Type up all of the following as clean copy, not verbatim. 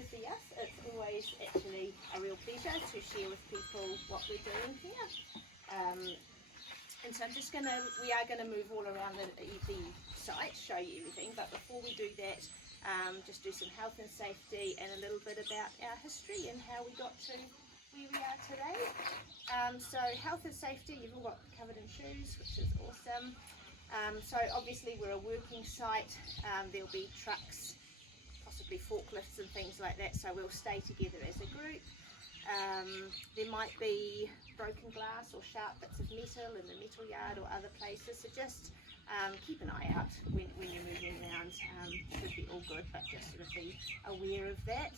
to see us. It's always actually a real pleasure to share with people what we're doing here. And so we are gonna move all around the site, show you everything, but before we do that, just do some health and safety and a little bit about our history and how we got to where we are today. So health and safety, you've all got covered in shoes, which is awesome. So obviously we're a working site, there'll be trucks, possibly forklifts and things like that, so we'll stay together as a group. There might be broken glass or sharp bits of metal in the metal yard or other places, so just keep an eye out when you're moving around. Should be all good, but just sort of be aware of that.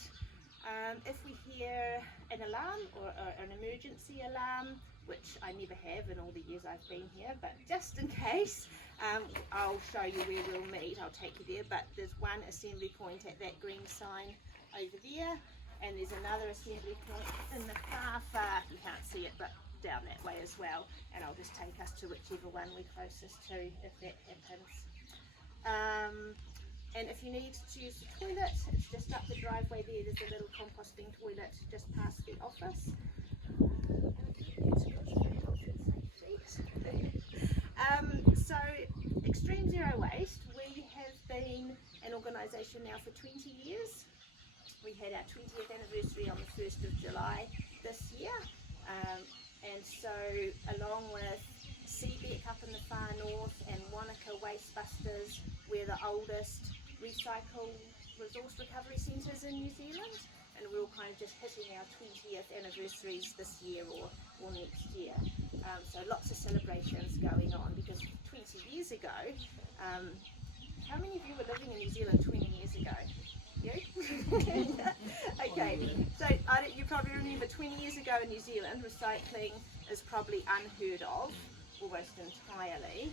If we hear an alarm or an emergency alarm, which I never have in all the years I've been here, but just in case, I'll show you where we'll meet. I'll take you there, but there's one assembly point at that green sign over there, and there's another assembly point in the far, you can't see it, but down that way as well, and I'll just take us to whichever one we're closest to if that happens. And if you need to use the toilet, it's just up the driveway there. There's a little composting toilet just past the office. So Xtreme Zero Waste, we have been an organisation now for 20 years. We had our 20th anniversary on the 1st of July this year, and so along with Seabeck up in the far north and Wanaka Waste Busters, we're the oldest recycle resource recovery centres in New Zealand, and we're all kind of just hitting our 20th anniversaries this year or next year. So lots of celebrations going on, because 20 years ago, how many of you were living in New Zealand 20 years ago? You? Okay, so you probably remember 20 years ago in New Zealand, recycling is probably unheard of, almost entirely.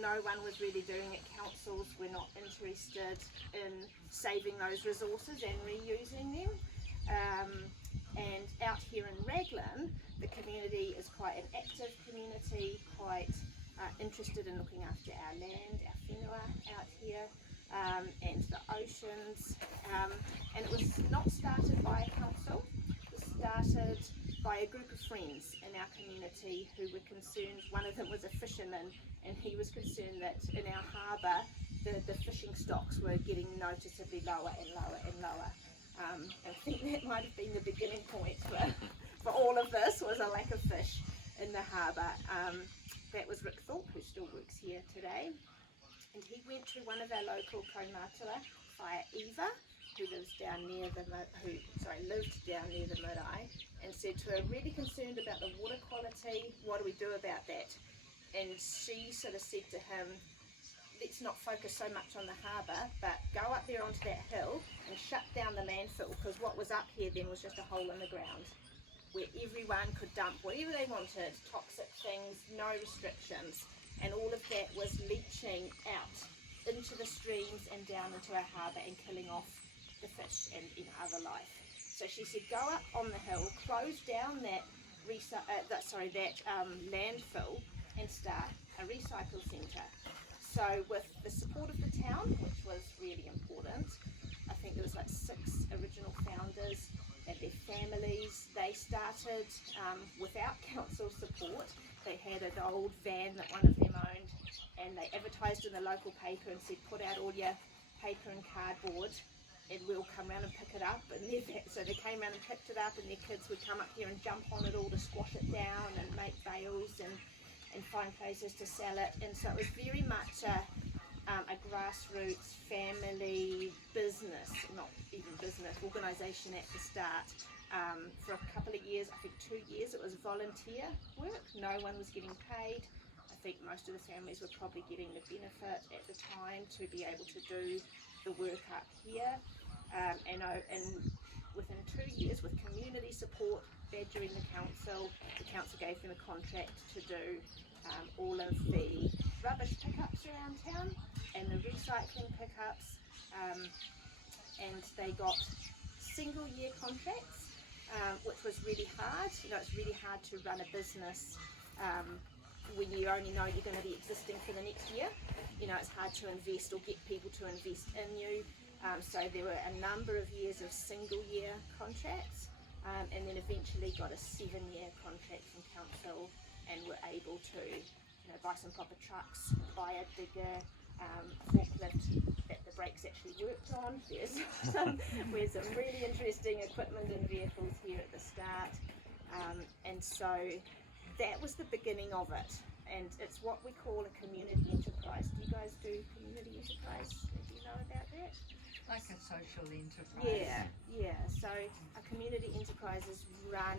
No one was really doing it. Councils were not interested in saving those resources and reusing them. And out here in Raglan, the community is quite an active community, quite interested in looking after our land, our whenua out here, and the oceans. And it was not started by a council, it was started by a group of friends in our community who were concerned. One of them was a fisherman, and he was concerned that in our harbour the fishing stocks were getting noticeably lower and lower and lower. And I think that might have been the beginning point for all of this, was a lack of fish in the harbour. That was Rick Thorpe, who still works here today, and he went to one of our local kaumātua, Whaia Eva, who lived down near the marae, and said to her, really concerned about the water quality, what do we do about that? And she sort of said to him, let's not focus so much on the harbour, but go up there onto that hill and shut down the landfill, because what was up here then was just a hole in the ground where everyone could dump whatever they wanted, toxic things, no restrictions, and all of that was leaching out into the streams and down into our harbour and killing off the fish and other life. So she said, go up on the hill, close down that landfill, and start a recycle centre. So with the support of the town, which was really important, I think there was like 6 original founders and their families. They started without council support. They had an old van that one of them owned, and they advertised in the local paper and said, put out all your paper and cardboard and we'll come around and pick it up. And so they came around and picked it up, and their kids would come up here and jump on it all to squash it down and make bales and find places to sell it. And so it was very much a grassroots family business, not even business, organisation at the start. For a couple of years, I think 2 years, it was volunteer work. No one was getting paid. I think most of the families were probably getting the benefit at the time to be able to do the work up here. And within 2 years, with community support, badgering the council gave them a contract to do all of the rubbish pickups around town and the recycling pickups, and they got single year contracts, which was really hard. You know, it's really hard to run a business when you only know you're going to be existing for the next year. You know, it's hard to invest or get people to invest in you. So there were a number of years of single-year contracts, and then eventually got a 7-year contract from council, and were able to, buy some proper trucks, buy a digger, a forklift that the brakes actually worked on. There's some really interesting equipment and vehicles here at the start, and so that was the beginning of it. And it's what we call a community enterprise. Do you guys do community enterprise? Do you know about that? Like a social enterprise. Yeah. So a community enterprise is run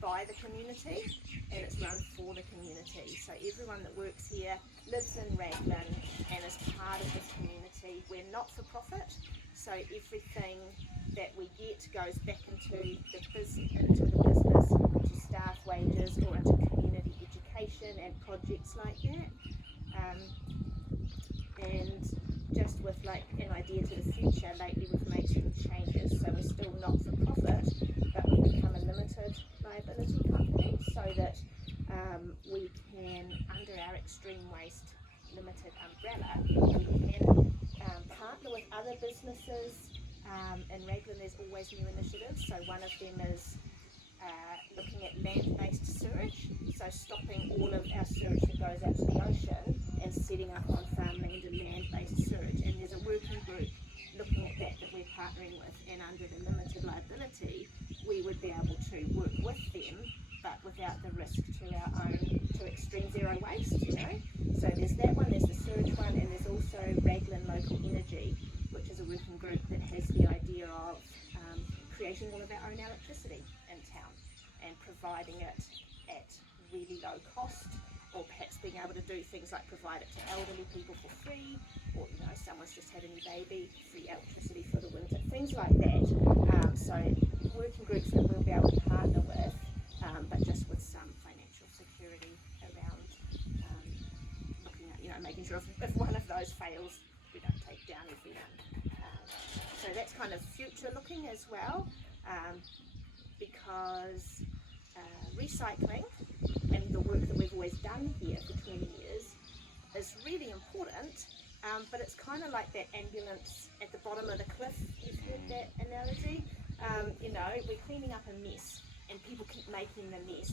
by the community, and it's run for the community. So everyone that works here lives in Raglan and is part of this community. We're not for profit, so everything that we get goes back into the business, into staff wages, or into community education and projects like that. And just with like an idea to the future, lately we've made some changes, so we're still not for profit, but we've become a limited liability company, so that we can, under our Xtreme Waste Limited umbrella, we can partner with other businesses. In Raglan there's always new initiatives, so one of them is looking at land-based sewage, so stopping all of our sewage that goes out to the ocean and setting up on farmland and land-based sewage. And there's a working group looking at that we're partnering with, and under the limited liability we would be able to work with them, but without the risk to our own, to Xtreme Zero Waste, So there's that one, there's the sewage one, and there's also Raglan Local Energy, which is a working group that has the idea of creating all of our own electricity in town and providing it at really low cost, or perhaps being able to do things like provide it to elderly people for free, or someone's just had a new baby, free electricity for the winter, things like that. So working groups that we'll be able to partner with, but just with some financial security around looking at, making sure if one of those fails, we don't take down everyone. So that's kind of future looking as well, because recycling and the work that we've always done here for 20 years is really important, but it's kind of like that ambulance at the bottom of the cliff. You've heard that analogy? We're cleaning up a mess and people keep making the mess,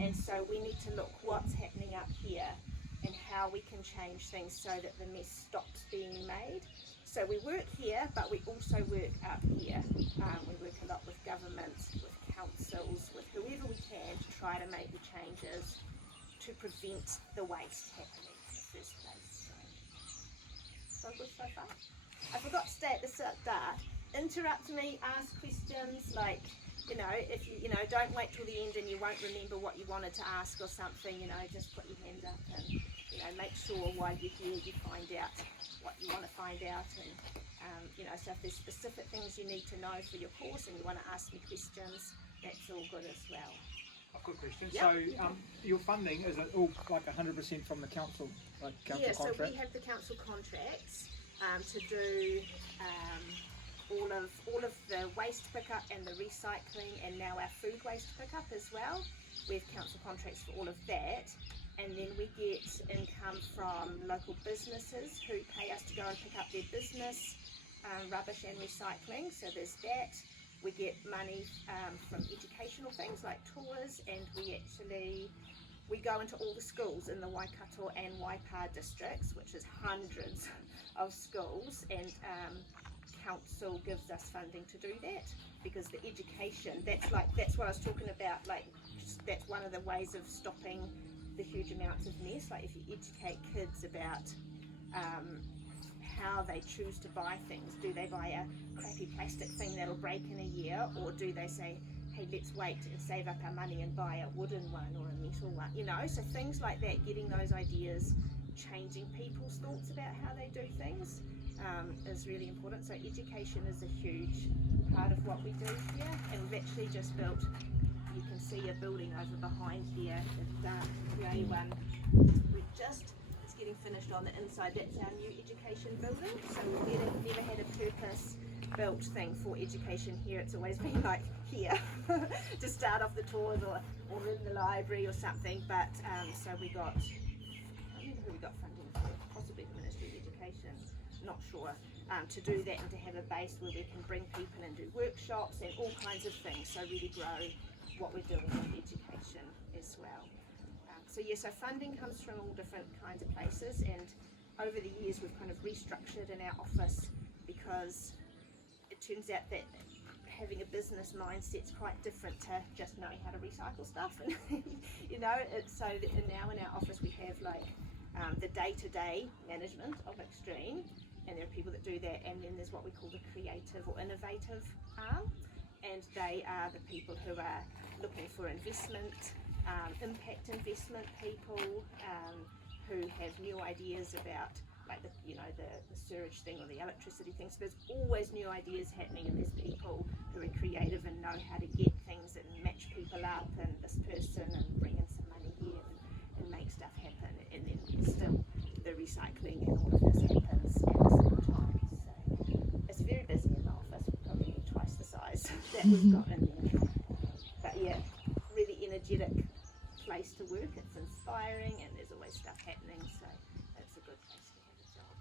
and so we need to look what's happening up here and how we can change things so that the mess stops being made. So we work here, but we also work up here. We work a lot with governments, with councils, with whoever we can to try to make the changes to prevent the waste happening in the first place. So good so far? I forgot to stay at the start. Interrupt me, ask questions, like, if you don't wait till the end and you won't remember what you wanted to ask or something, just put your hand up and, make sure while you're here you find out what you want to find out. And, so if there's specific things you need to know for your course and you want to ask me questions, that's all good as well. I've got a question. Yep. So your funding, is it all like 100% from the council, council contract? So we have the council contracts to do all of the waste pickup and the recycling, and now our food waste pickup as well. We have council contracts for all of that, and then we get income from local businesses who pay us to go and pick up their business rubbish and recycling. So there's that. We get money from educational things like tours, and we go into all the schools in the Waikato and Waipa districts, which is hundreds of schools, and council gives us funding to do that, because the education, that's what I was talking about, that's one of the ways of stopping the huge amounts of mess. Like if you educate kids about how they choose to buy things, do they buy a crappy plastic thing that'll break in a year, or do they say, hey, let's wait and save up our money and buy a wooden one or a metal one, so things like that, getting those ideas, changing people's thoughts about how they do things is really important. So education is a huge part of what we do here, and we've actually just built, you can see a building over behind here, the dark grey one. It's getting finished on the inside. That's our new education building. So we've never had a purpose-built thing for education here. It's always been like here to start off the tours, or in the library or something. But so we got, I don't remember who we got funding for, possibly the Ministry of Education. not sure. To do that and to have a base where we can bring people and do workshops and all kinds of things, so really grow what we're doing in education as well. So funding comes from all different kinds of places, and over the years we've kind of restructured in our office because it turns out that having a business mindset's quite different to just knowing how to recycle stuff. And so that now in our office we have like the day-to-day management of Xtreme, and there are people that do that, and then there's what we call the creative or innovative arm, and they are the people who are looking for investment, impact investment people, who have new ideas about like the sewage thing or the electricity thing. So there's always new ideas happening, and there's people who are creative and know how to get things and match people up and this person and bring in some money here and make stuff happen, and then still the recycling and all of this happens at the same time. So it's very busy in the office. We've probably need twice the size that we've got in there. But yeah, really energetic place to work. It's inspiring and there's always stuff happening, so it's a good place to have a job.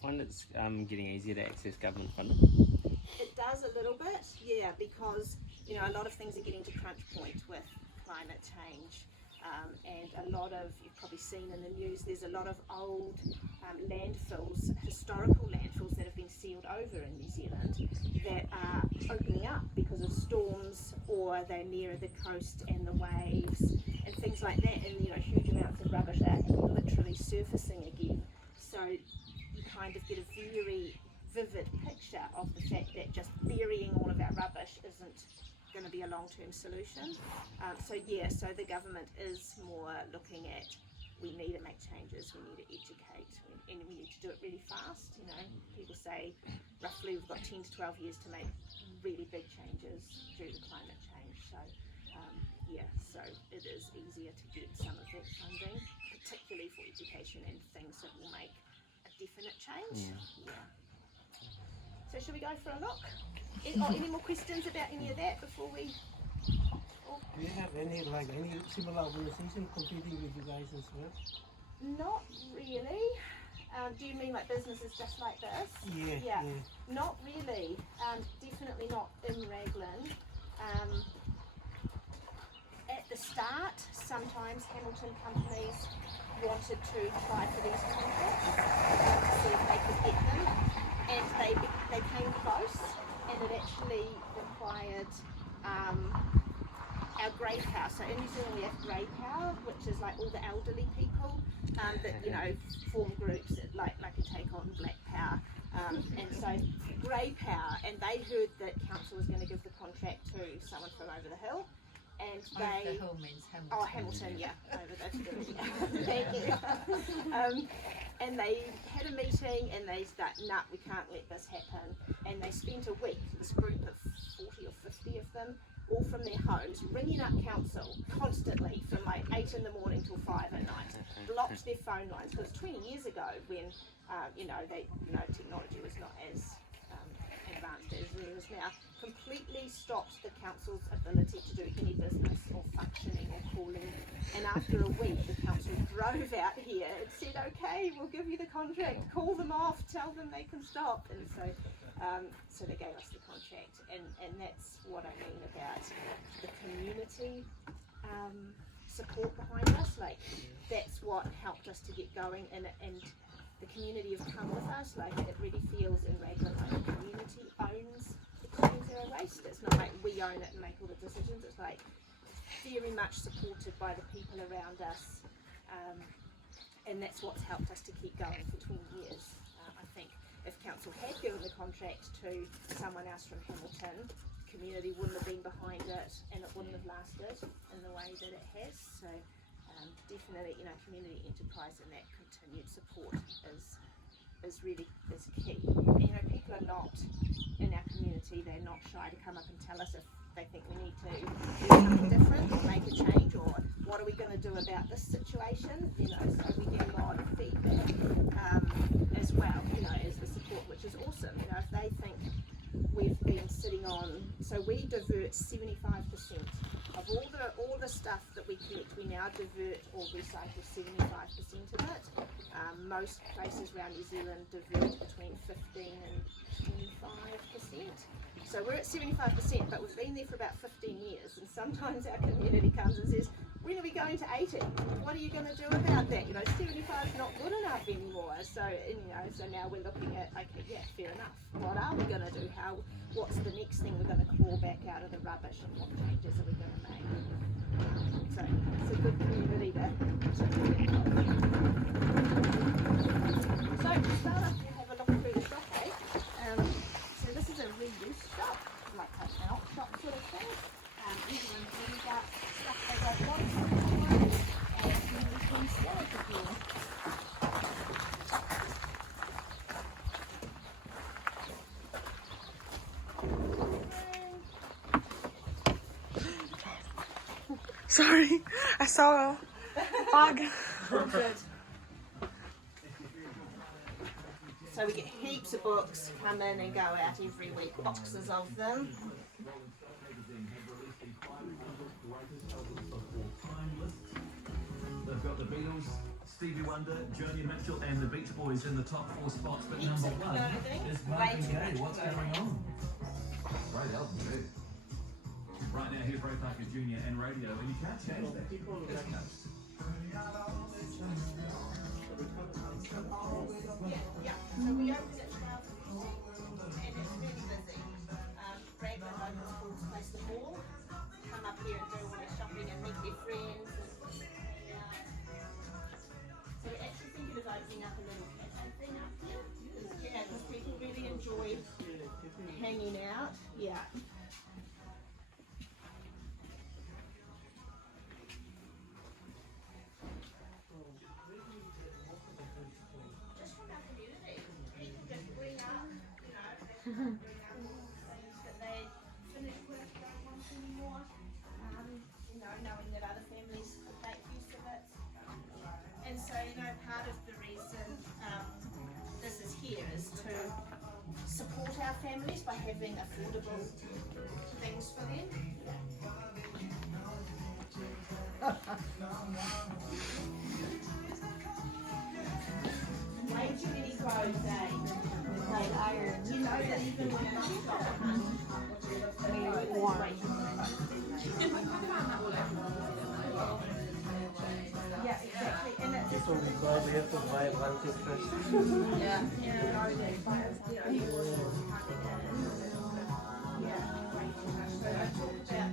Find it's getting easier to access government funding? It does a little bit, yeah, because a lot of things are getting to crunch point with climate change, and a lot of, you've probably seen in the news, there's a lot of old landfills, historical landfills that have been sealed over in New Zealand that are opening up because of storms, or they're nearer the coast and the waves and things like that, and huge amounts of rubbish are literally surfacing again. So you kind of get a very vivid picture of the fact that just burying all of our rubbish isn't going to be a long-term solution. So the government is more looking at, we need to make changes, we need to educate, and we need to do it really fast. People say roughly we've got 10 to 12 years to make really big changes due to climate change. So it is easier to get some of that funding, particularly for education and things that will make a definite change. Yeah. So should we go for a look? Any more questions about any of that before we? Do you have any similar organization competing with you guys as well? Not really. Do you mean like businesses just like this? Yeah. Not really. Definitely not in Raglan. At the start, sometimes Hamilton companies wanted to try for these contracts to see if they could get them, and they came close, and it actually required our grey power. So in New Zealand we have grey power, which is like all the elderly people that form groups that like to take on black power, and so grey power, and they heard that council was going to give the contract to someone from over the hill. And Over the hill means Hamilton. Oh, Hamilton, yeah. Over the hill, yeah. Thank you. And they had a meeting and they said, nah, we can't let this happen. And they spent a week, this group of 40 or 50 of them, all from their homes, ringing up council constantly from like 8 in the morning till 5 at night. Blocked their phone lines, because 20 years ago when, technology was not as advanced as it is now, completely stopped the council's ability to do any business or functioning or calling. And after a week, the council drove out here and said, okay, we'll give you the contract, call them off, tell them they can stop. And so they gave us the contract, and that's what I mean about the community support behind us. Like, that's what helped us to get going, and the community have come with us. Like, it really feels in Raglan like the community owns Xtreme Zero Waste. It's not like we own it and make all the decisions. It's like very much supported by the people around us, and that's what's helped us to keep going for 20 years. I think if council had given the contract to someone else from Hamilton, the community wouldn't have been behind it, and it wouldn't have lasted in the way that it has. So definitely, community enterprise and that continued support is really key. People are not in our community, they're not shy to come up and tell us if they think we need to do something different or make a change, or what are we going to do about this situation. So we get a lot of feedback as well, as the support, which is awesome. If they think we've been sitting on, so we divert 75% Of all the stuff that we collect, we now divert or recycle 75% of it. Most places around New Zealand divert between 15 and 25%. So we're at 75%, but we've been there for about 15 years, and sometimes our community comes and says, when are we going to 80? What are you going to do about that? 75 is not good enough anymore. So, so now we're looking at, okay, yeah, fair enough. What are we going to do? What's the next thing we're going to claw back out of the rubbish, and what changes are we going to make? So it's a good community to be involved. So to start off, we'll have a look through the shop, eh? So this is a reuse shop, like a help shop sort of thing. Everyone brings out stuff they don't want anymore, and then we can sell it again. Sorry, I saw a bug. Good. So we get heaps of books come in and go out every week, boxes of them. They've got the Beatles, Stevie Wonder, Joni Mitchell, and the Beach Boys in the top 4 spots, but Heaps number of 1 clothing. is Way Marvin too Gaye. much What's clothing. going on? Great album, too. Right now, here's Ray Parker Jr. and radio, and you can't change that. It's coast. Yeah. So we opened at 12 and it's really busy. Raglan opens Sports Place the Mall. Come up here and do all their shopping and meet their friends. So we're actually thinking of opening up a little cafe thing up here. Yeah, because people really enjoy hanging out. Yeah. Just from our community, people just bring up, bring up things that they finish work don't want anymore. Knowing that other families could make use of it. And so, part of the reason this is here is to support our families by having affordable things for them. Way too many clothes, eh? Like iron. You know that even when I'm shopping, way too many Yeah, exactly. And it's just So because we have to buy one thing first. So I talked about,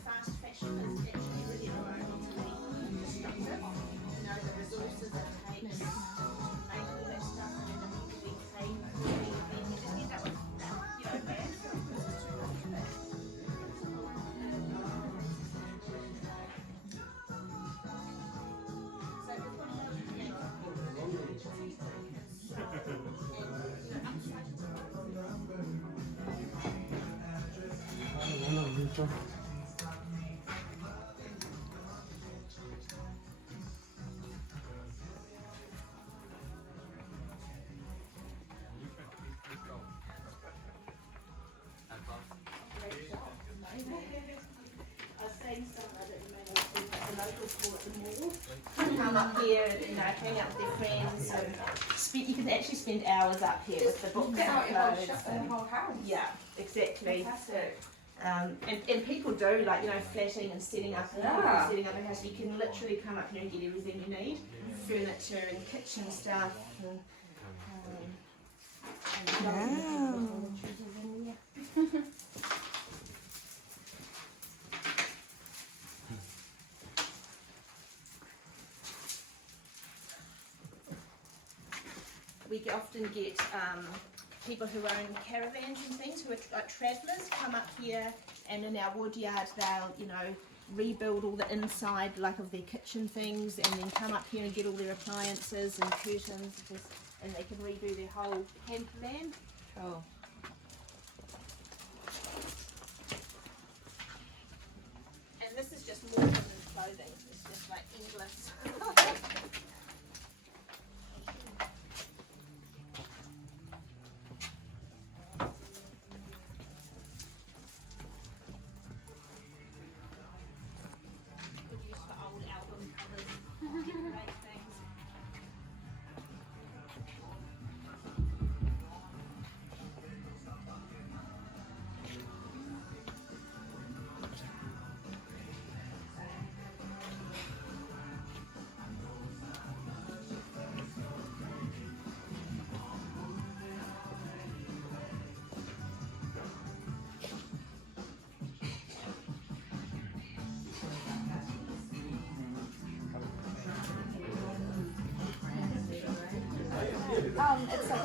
fast fashion is actually really environmentally destructive. The resources it takes to make all that stuff and then immediately pay for everything. You just end up with, bad stuff because it's too much of it. So we've got a lot of creative One of these one. I was saying something I don't know, the locals call it the mall. Come up here, hang out with their friends, and you can actually spend hours up here with the books and clothes. Yeah, exactly. And people do, flatting and setting up a house. You can literally come up here and get everything you need. Furniture and kitchen stuff. We often get people who own caravans and things, who are like travellers, come up here, and in our wood yard they'll, rebuild all the inside of their kitchen things, and then come up here and get all their appliances and curtains, and they can redo their whole campervan. Oh. And this is just more than clothing, it's just like endless.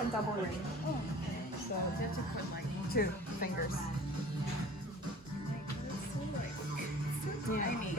and double ring. So You have to put like 2 fingers. tiny.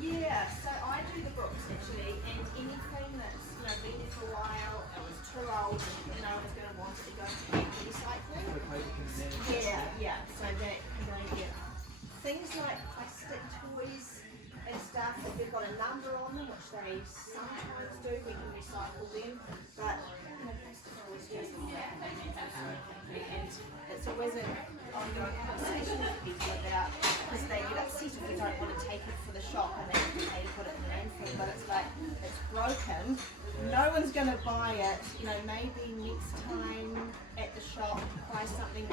Yeah, so I do the books actually, and anything that's been there for a while, it was too old, and no one's going to want it to go to recycling. Yeah, so that things like plastic toys and stuff, if they've got a number on them, which they sometimes do, we can recycle them, but plastic toys just and it's always an ongoing conversation with people about, because they get upset if we don't want to take it for the shop and they have to pay to put it in the landfill, but it's like, it's broken, no one's going to buy it, maybe next time at the shop, buy something,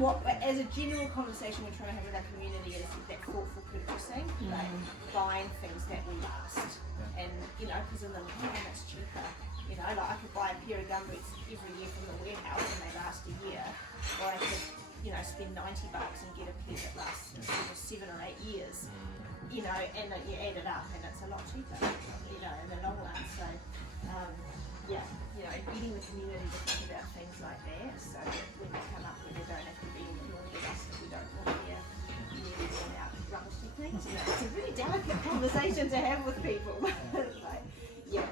what, as a general conversation we're trying to have with our community is that thoughtful purchasing, like buying things that we last, and because in the long run it's cheaper. Like I could buy a pair of gumboots every year from the warehouse and they last a year, or I could, spend $90 and get a pair that lasts 7 or 8 years, and you add it up and it's a lot cheaper, in the long run. So, getting the community to think about things like that, so that when they come up with, they don't have to be annoyed with us that we don't want their worn out rubbishy things. It's a really delicate conversation to have with people.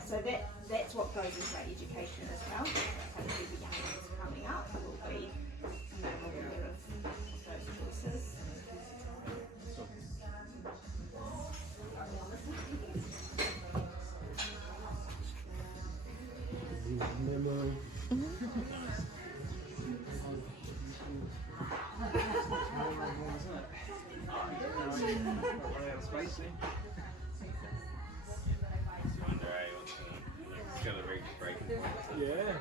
So that's what goes into our education as well. Hopefully the young ones coming up will be more aware of those choices. Yeah.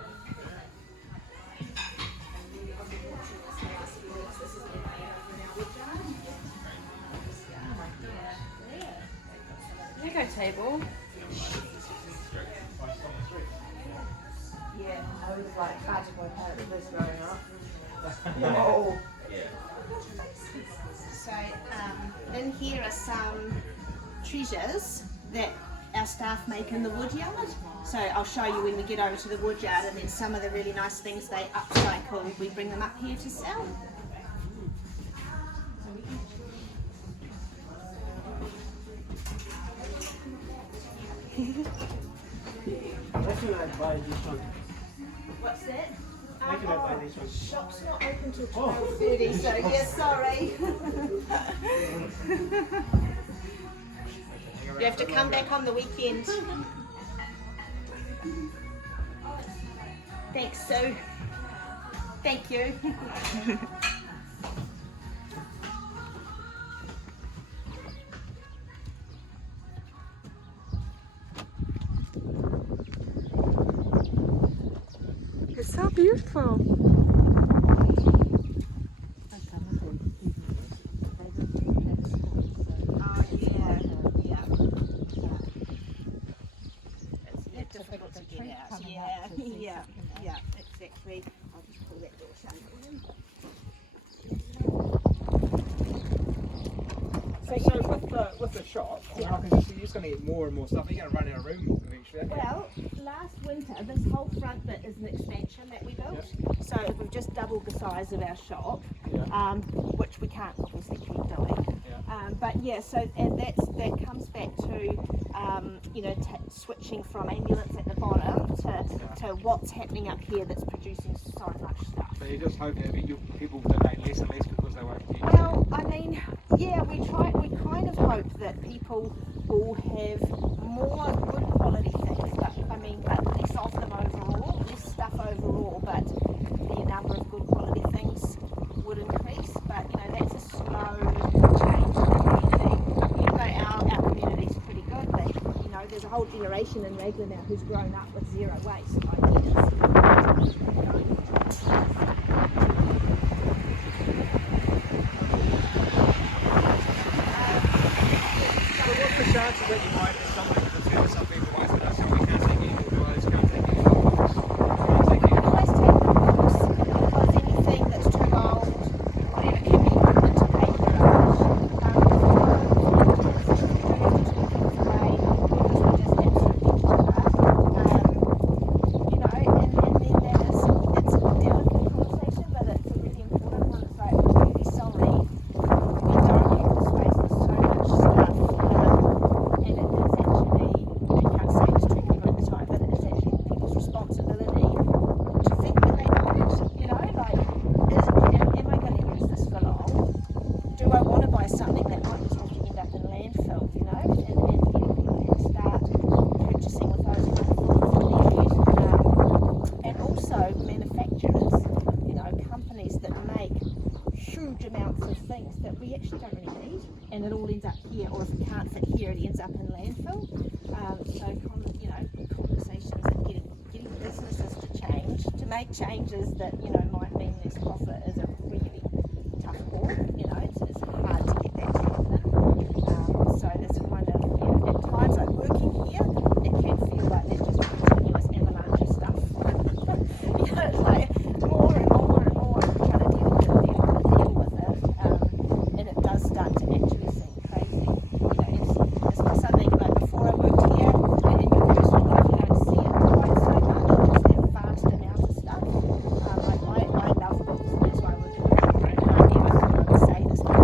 Lego table. Yeah, I was like hard to work out at this growing up. Yeah. So in here are some treasures that our staff make in the woodyard. So I'll show you when we get over to the woodyard, and then some of the really nice things they upcycle, we bring them up here to sell. Where can I buy this one? What's that? Where can I buy this one? Shop's not open till 12:30, so yeah, sorry. You have to come back on the weekend. Thanks, Sue. Thank you. It's so beautiful. Oh yeah. It's difficult to get out. Yeah, exactly. I'll just pull that door shut. So with the shop, I can just, you're just going to get more and more stuff. You're going to run out of room eventually. Well, last winter, this whole front bit is an expansion that we built. So we've just doubled the size of our shop, which we can't obviously keep doing. But yeah, so and that comes back to switching from ambulance at the bottom to what's happening up here that's producing so much stuff. So you just hope that people donate less and less because they won't use. Well, I mean, yeah, we kind of hope that people will have more good quality things, but less of them overall, less stuff overall, but the number of good quality things would increase. But that's a slow change in the community. Even though our community's pretty good, but there's a whole generation in Raglan now who's grown up with zero waste ideas. What's the chances that you might, if someone considers some people might say, so we can't take any more guys, can't take any more box, can't take any more. Always take the box because anything that's too old, whatever, can be put into paper. And it all ends up here, or if it can't fit here, it ends up in landfill. Conversations and getting businesses to make changes that might mean less profit is a really tough call. It's hard to get that to happen. So there's kind of at times like working here, it can feel like there's just a continuous avalanche of stuff. It's like more and more and more trying to deal with it, and it does start to actually seem crazy. It's not something like before I worked here, and in your personal life you don't see it quite so much, just that vast amount of stuff. I love books, and that's why I work in the library, and I never say this, but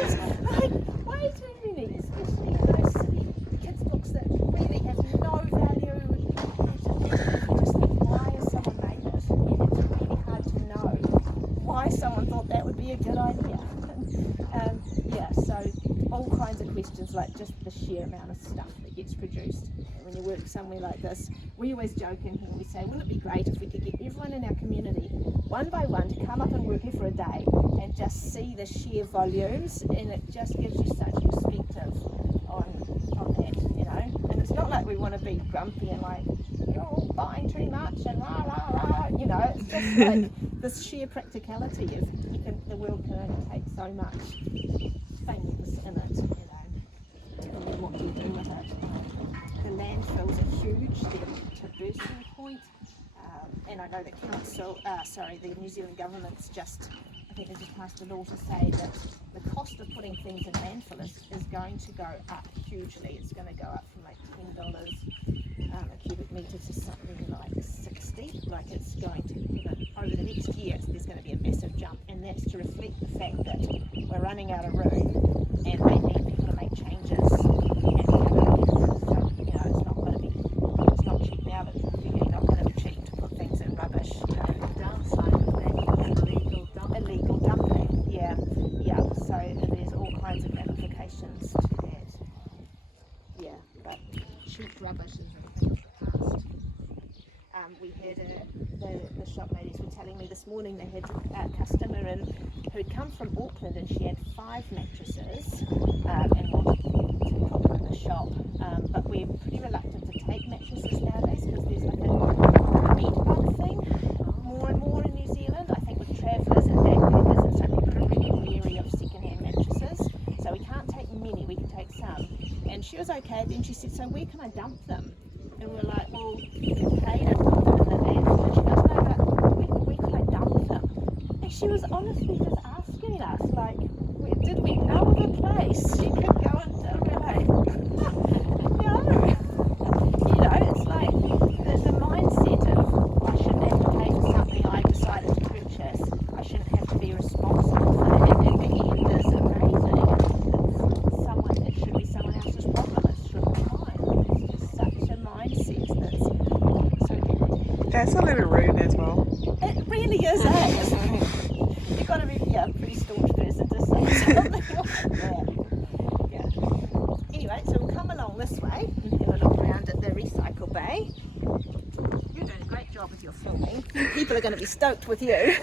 it's like way too many, especially those silly kids' books that really have no value. You just think, why has someone made it? And it's really hard to know why someone thought that would be a good idea. So all kinds of questions, like just the sheer amount of stuff that gets produced. And when you work somewhere like this, we always joke in here, we say, wouldn't it be great if we could get everyone in our community, one by one, to come up and work here for a day and just see the sheer volumes, and it just gives you such perspective on that, And it's not like we want to be grumpy and like, you're all buying too much and rah, rah, rah, it's just like this sheer practicality of the world can only take so much things in it, and then what do you do with it? The landfills are huge, they're to bursting point, and I know that the New Zealand government's I think they just passed a law to say that the cost of putting things in landfill is going to go up hugely. It's going to go up from like $10 a cubic metre to something like 60. Like it's going to, over the next year, there's going to be a massive jump, and that's to reflect the fact that we're running out of room and they need people to make changes. And it's not cheap now, but it's really not going to be cheap to put things in rubbish. Downside of that is Illegal dumping, yeah. So there's all kinds of ramifications to that. Yeah, but cheap rubbish is a thing of the past. We had the shop ladies were telling me this morning they had a customer who'd come from Auckland, and she had 5 mattresses and wanted to put them in the shop. But we're pretty reluctant to take mattresses nowadays because there's like a bed bug thing more and more in New Zealand. I think with travellers and backpackers, and so people are really wary of second-hand mattresses. So we can't take many, we can take some. And she was okay. Then she said, so where can I dump them? And we're like, well, you can pay to put them in the landfill. And she goes, no, but where can I dump them? And she was honestly just asking us, like, did we know of a place she could go and do it? Like, no. It's like the mindset of I shouldn't have to pay for something I decided to purchase. I shouldn't have to be responsible for it. And at the end, rude as well. It really is, eh? You've got to be a pretty staunch person to say something like that. Yeah. Anyway, so we'll come along this way and have a look around at the recycle bay. You're doing a great job with your filming. People are going to be stoked with you.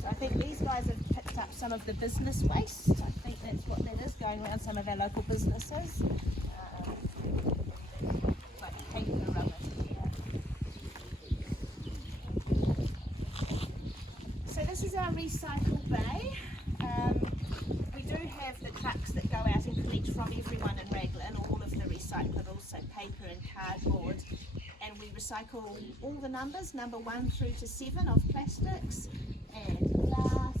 So I think these guys have picked up some of the business waste. I think that's what that is, going around some of our local businesses. Like paper rubbish here. So this is our recycle bay. We do have the trucks that go out and collect from everyone in Raglan, all of the recyclables, so paper and cardboard, and we recycle all the numbers, number 1 through to 7 of plastics and glass.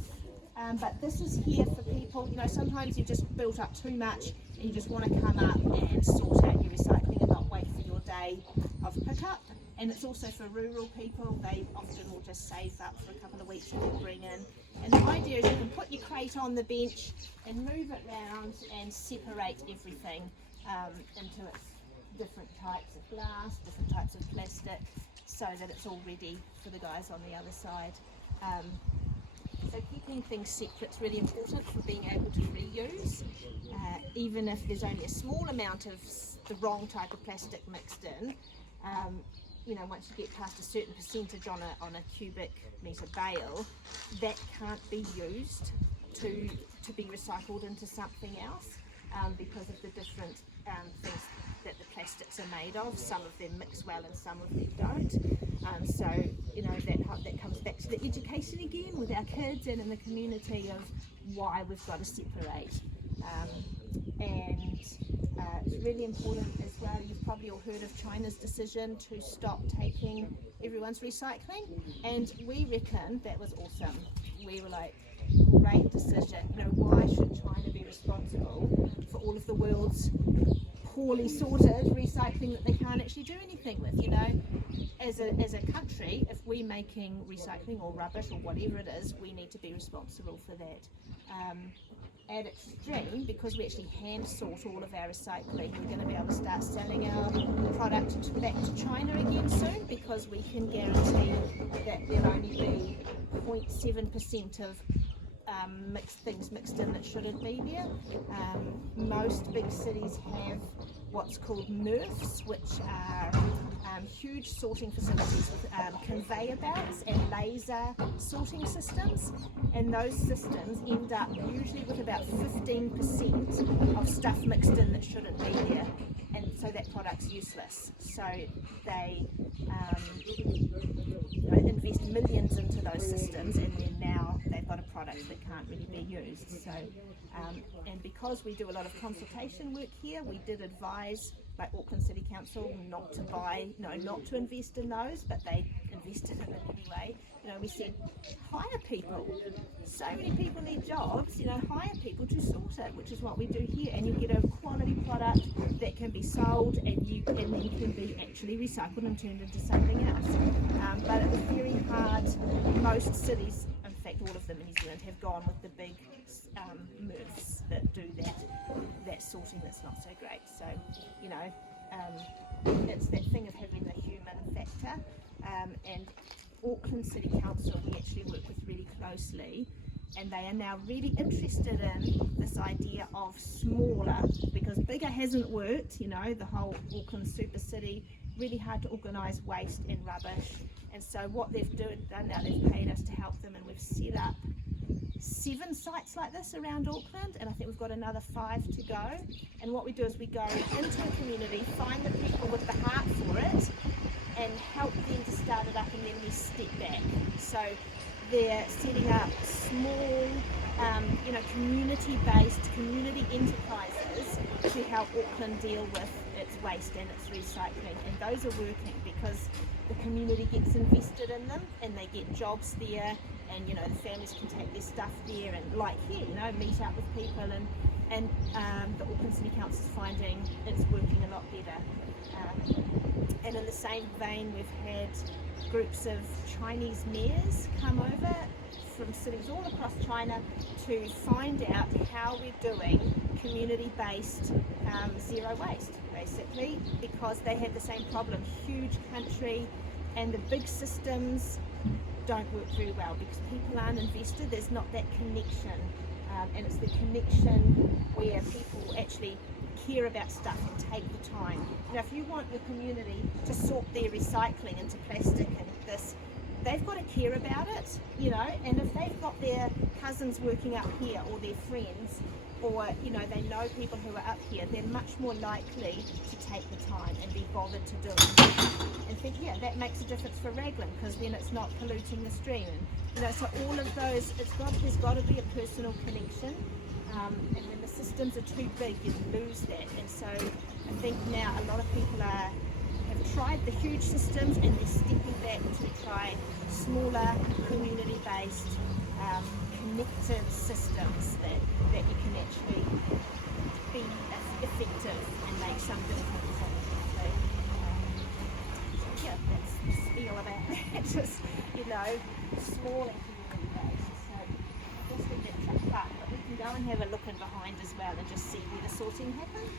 But this is here for people, you know, sometimes you've just built up too much and you just want to come up and sort out your recycling and not wait for your day of pickup. And it's also for rural people. They often will just save up for a couple of weeks and then bring in. And the idea is you can put your crate on the bench and move it round and separate everything into its different types of glass, different types of plastic, so that it's all ready for the guys on the other side. So keeping things separate is really important for being able to reuse, even if there's only a small amount of the wrong type of plastic mixed in. You know, once you get past a certain percentage on a cubic metre bale, that can't be used to be recycled into something else because of the different things that the plastics are made of. Some of them mix well and some of them don't. So, you know, that comes back to the education again with our kids and in the community of why we've got to separate. And it's really important as well. You've probably all heard of China's decision to stop taking everyone's recycling, and we reckon that was awesome. We were like, great decision. You know, why should China be responsible for all of the world's poorly sorted recycling that they can't actually do anything with? You know, as a country, if we're making recycling or rubbish or whatever it is, we need to be responsible for that. At Xtreme, because we actually hand sort all of our recycling, we're going to be able to start selling our product back to China again soon, because we can guarantee that there'll only be 0.7% of things mixed in that shouldn't be there. Most big cities have what's called MRFs, which are huge sorting facilities with conveyor belts and laser sorting systems, and those systems end up usually with about 15% of stuff mixed in that shouldn't be there, and so that product's useless. So they invest millions into those systems, and then now they've got a product that can't really be used. So and because we do a lot of consultation work here, we did advise, like Auckland City Council, not to buy, not to invest in those, but they invested in it anyway. You know, we said hire people. So many people need jobs. You know, hire people to sort it, which is what we do here, and you get a quality product that can be sold and then can be actually recycled and turned into something else. But it was very hard. Most cities, in fact all of them in New Zealand, have gone with the big MRFs that do that sorting that's not so great. So, you know, it's that thing of having the human factor, and Auckland City Council we actually work with really closely, and they are now really interested in this idea of smaller, because bigger hasn't worked. You know, the whole Auckland super city, really hard to organise waste and rubbish, and so what they've done now, they've paid us to help them, and we've set up 7 sites like this around Auckland, and I think we've got another 5 to go. And what we do is we go into a community, find the people with the heart for it, and help them to start it up, and then we step back. So they're setting up small, community-based, community enterprises to help Auckland deal with its waste and its recycling, and those are working because the community gets invested in them and they get jobs there, and you know, the families can take their stuff there, and like here, you know, meet up with people, and the Auckland City Council is finding it's working a lot better. And in the same vein, we've had groups of Chinese mayors come over from cities all across China to find out how we're doing community-based zero waste, basically, because they have the same problem. Huge country, and the big systems don't work very well because people aren't invested. There's not that connection, and it's the connection where people actually care about stuff and take the time. You know, if you want your community to sort their recycling into plastic and this, they've got to care about it, you know, and if they've got their cousins working up here or their friends, or, you know, they know people who are up here, they're much more likely to take the time and be bothered to do it. And think, yeah, that makes a difference for Raglan because then it's not polluting the stream. And, you know, so all of those, there's got to be a personal connection. And when the systems are too big, you lose that. And so I think now a lot of people have tried the huge systems and they're stepping back to try smaller, community-based, connected systems that you can actually be effective and make some difference. So, yeah, that's the spiel about that. Just, you know, small and community-based. So I guess we get trapped up, but we can go and have a look in behind as well and just see where the sorting happens.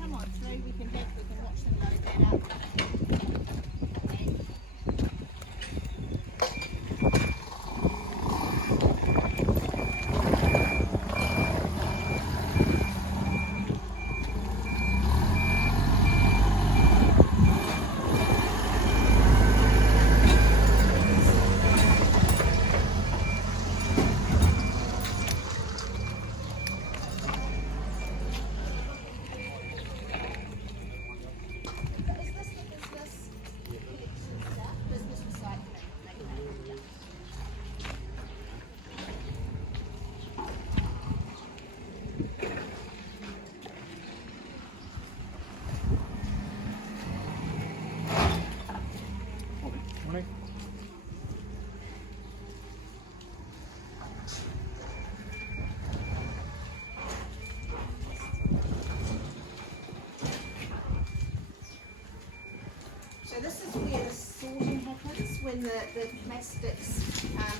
Come on through, we can watch them load that up. Is this the business collection stuff? Business recycling? Yeah. Morning. So this is where the sorting happens, when the plastics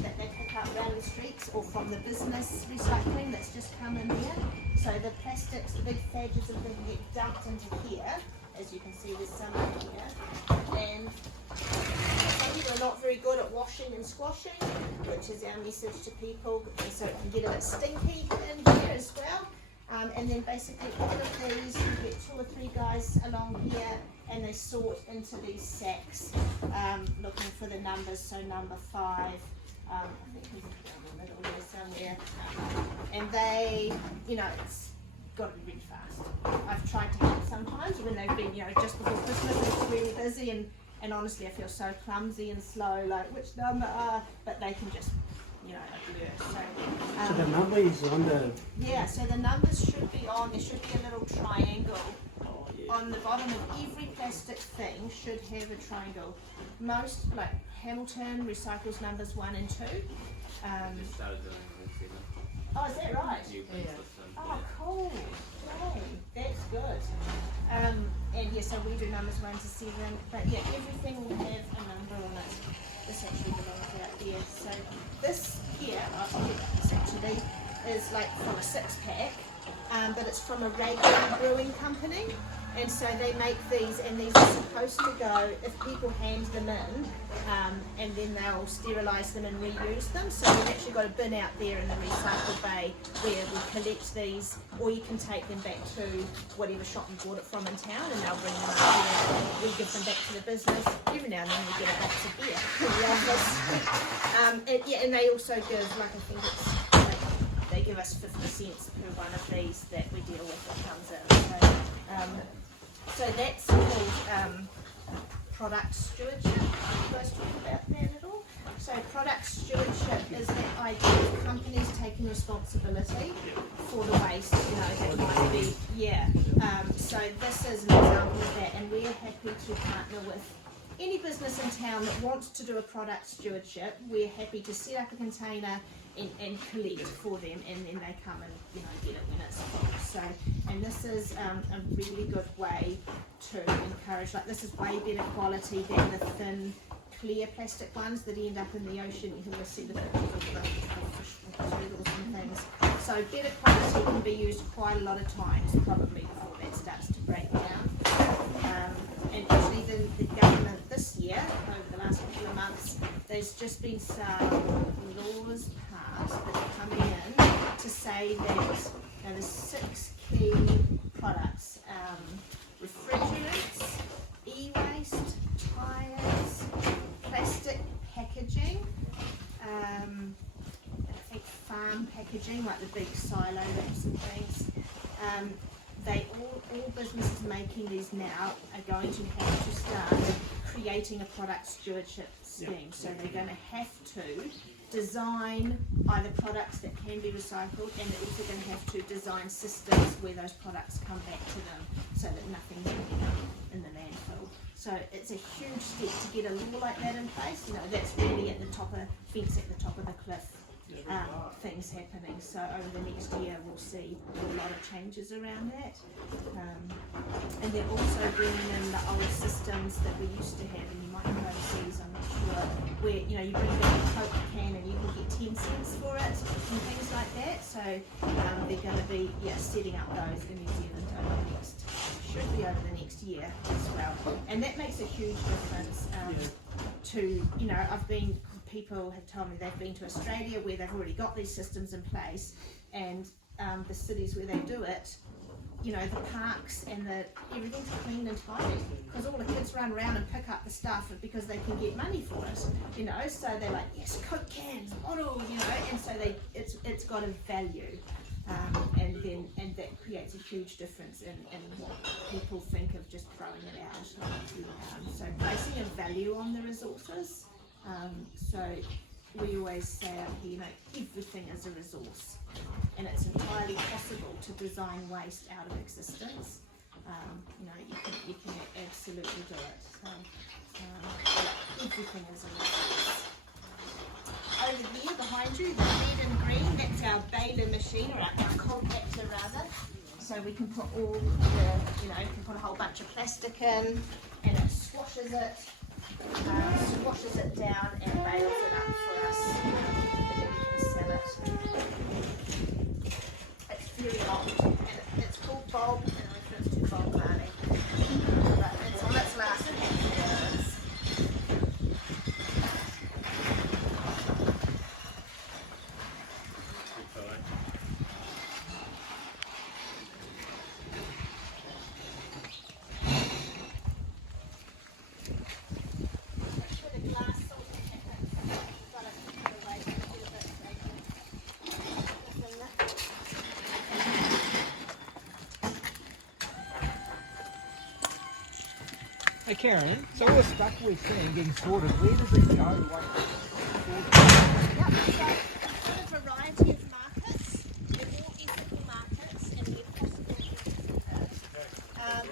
that they pick up around the streets or from the business recycling that's just come in there. So the plastics, the big fadges of them get dumped into here. As you can see, there's some in here. And some people are not very good at washing and squashing, which is our message to people. And so it can get a bit stinky in here as well. And then basically all of these, you get 2 or 3 guys along here and they sort into these sacks, looking for the numbers. So number 5, I think he's down the middle there somewhere. And they, you know, it's got to be really fast. I've tried to help sometimes when they've been, you know, just before Christmas it's really busy, and honestly I feel so clumsy and slow, like which number are, but they can just, you know, alert. So the number is on the. Yeah, so the numbers should be on, there should be a little triangle on the bottom of every plastic thing should have a triangle. Most, like Hamilton recycles numbers 1 and 2. Just started doing it. Oh, is that right? Oh, cool. Yay. That's good. And yeah, so we do numbers 1 to 7, but yeah, everything will have a number on it. This actually belongs out there. So this here, this actually is like from a 6-pack, but it's from a Raglan brewing company. And so they make these, and these are supposed to go, if people hand them in, and then they'll sterilise them and reuse them. So we've actually got a bin out there in the recycle bay where we collect these, or you can take them back to whatever shop you bought it from in town, and they'll bring them up here. We give them back to the business. Every now and then we get a box of beer in the office. Yeah, and they also give, like I think it's, like, they give us 50 cents per one of these that we deal with that comes in. So that's called product stewardship. You guys talk about that at all? So product stewardship is that idea of companies taking responsibility for the waste, you know, that might be, yeah. So this is an example of that, and we're happy to partner with any business in town that wants to do a product stewardship. We're happy to set up a container and collect for them, and then they come and get it when it's full. So, and this is a really good way to encourage. Like, this is way better quality than the thin, clear plastic ones that end up in the ocean. You can always see the pictures of the fish and turtles and things. So better quality can be used quite a lot of times, probably before that starts to break down. And actually the government this year, over the last couple of months, there's just been some laws passed that are coming in to say that there's 6 key products: refrigerants, e-waste, tyres, plastic packaging, I think farm packaging, like the big silo wraps and things. All businesses making these now are going to have to start creating a product stewardship scheme. So they're going to have to design either products that can be recycled, and they're also going to have to design systems where those products come back to them so that nothing's ending up in the landfill. So it's a huge step to get a law like that in place. That's really at the top of fence, at the top of the cliff. Things happening. So over the next year we'll see a lot of changes around that, and they're also bringing in the old systems that we used to have, and you might know overseas, I'm not sure, where you bring back a Coke can and you can get 10 cents for it and things like that. So they're going to be setting up those in New Zealand should be over the next year as well, and that makes a huge difference to people have told me they've been to Australia where they've already got these systems in place, and the cities where they do it, the parks and everything's clean and tidy, because all the kids run around and pick up the stuff because they can get money for it, so they're like, yes, Coke cans, bottle, and so it's got a value, and that creates a huge difference in what people think of just throwing it out. So placing a value on the resources. So we always say out here, everything is a resource, and it's entirely possible to design waste out of existence. You can absolutely do it. So everything is a resource. Over here behind you, the red and green, that's our baler machine, or our compactor rather. So we can put all you can put a whole bunch of plastic in, and it squashes it. Squashes it down and bales it up for us, and then we can sell it. It's very old, and it's called bulb, and it refers to bulb barley, but it's on its last handful of years. Hey Karen, so all the stuff we're seeing getting sorted, where does it go? Yep, so a variety of markets. They're all ethical markets, and they're possible.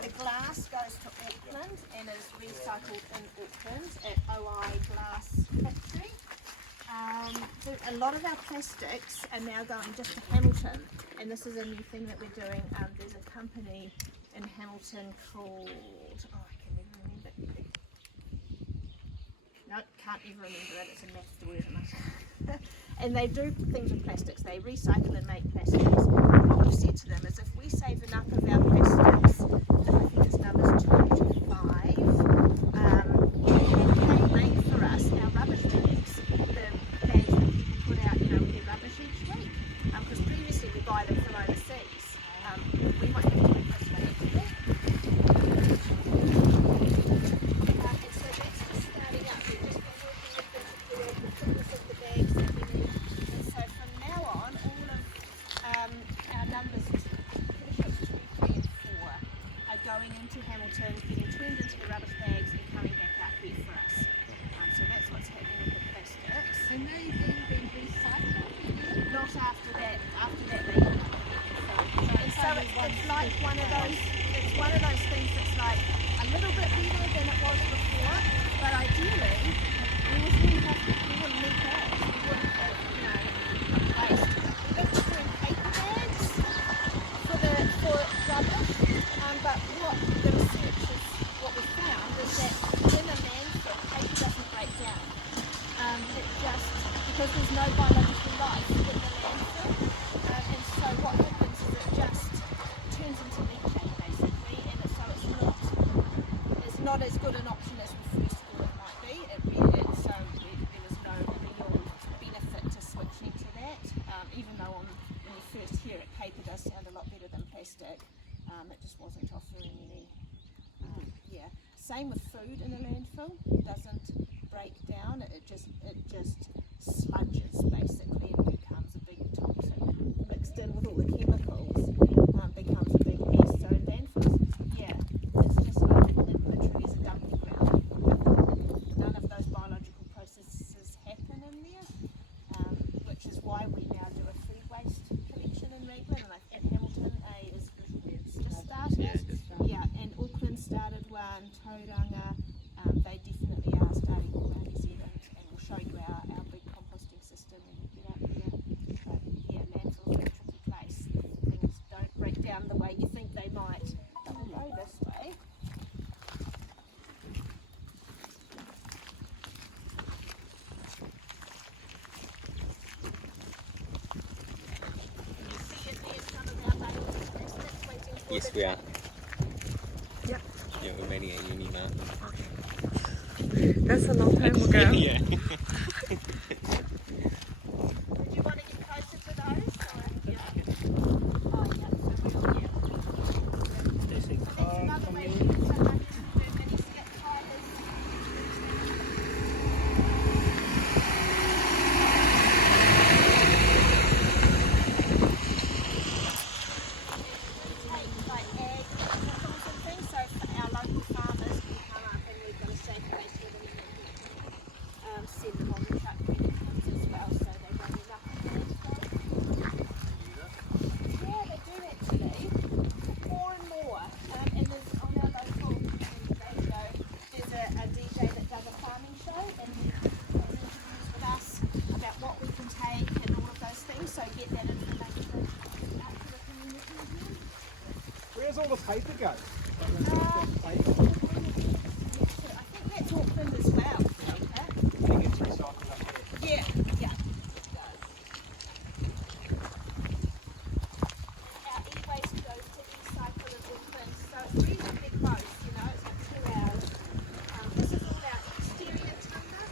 The glass goes to Auckland and is recycled in Auckland at OI Glass Factory. A lot of our plastics are now going just to Hamilton, and this is a new thing that we're doing. There's a company in Hamilton called, I can never remember it. No, can't ever remember it. It's a maths word, isn't it? And they do things with plastics. They recycle and make plastics. What we've said to them is, if we save enough of our plastics, I think it's numbers 2 to 5, can they make for us our rubbish bags, the bags that people put out, with their rubbish each week? Because previously we buy them from overseas. We might have to make those bags for that. And so that's just starting up. We've just been working with them to figure out the thickness of the bags that we need. And so from now on, all of our numbers 2, 3 and 4 are going into Hamilton, getting turned into the rubbish bags and coming back out here for us. So that's what's happening with the plastics. And they then being recycled. Not after that they are not. And so it's like one of those things that's like a little bit better than it was before, but ideally we wouldn't need that. We wouldn't have, not as good an option as we first thought it might be. There was no real benefit to switching to that, even though when you first hear it, paper does sound a lot better than plastic. It just wasn't offering any. Same with food in a landfill. It doesn't break down. It just sludges basically and becomes a big toxin mixed in with all the chemicals. Becomes a big mess. So landfills, it's just like it literally is a dumping ground. None of those biological processes happen in there, which is why we now do a food waste collection in Raglan, and Hamilton is just started. And Auckland started one, Tauranga, they definitely are starting all around New Zealand, and we'll show you our big composting system when you get up there. But landfill's a tricky place. Things don't break down the way you think they might. But we'll go this way. Can you see in there some of our bales of plastics waiting for Yes, the we are. Yep. Yeah, we're meeting at uni, Mark. That's a long time ago. Yeah. Did you want to get closer to those? Oh, yeah, so we'll, There's a That's car another way coming. to use some of these mini skip tires. Take like egg vegetables and things, so our local farmers can come up and we've got a safe place for them, and then we can send them on the truck as well, so they don't end up in the landfill. Yeah, they do actually. More and more. And there's on our local radio, there's a DJ that does a farming show, and he does interviews with us about what we can take and all of those things. So get that information out to the community. Where's all this paper go? I think that's Auckland as well. Paper. I think it's recycled up there. Yeah, it does. Our e-waste goes to e-cycle in Auckland, so it's reasonably close, it's like 2 hours. This is all our exterior timber.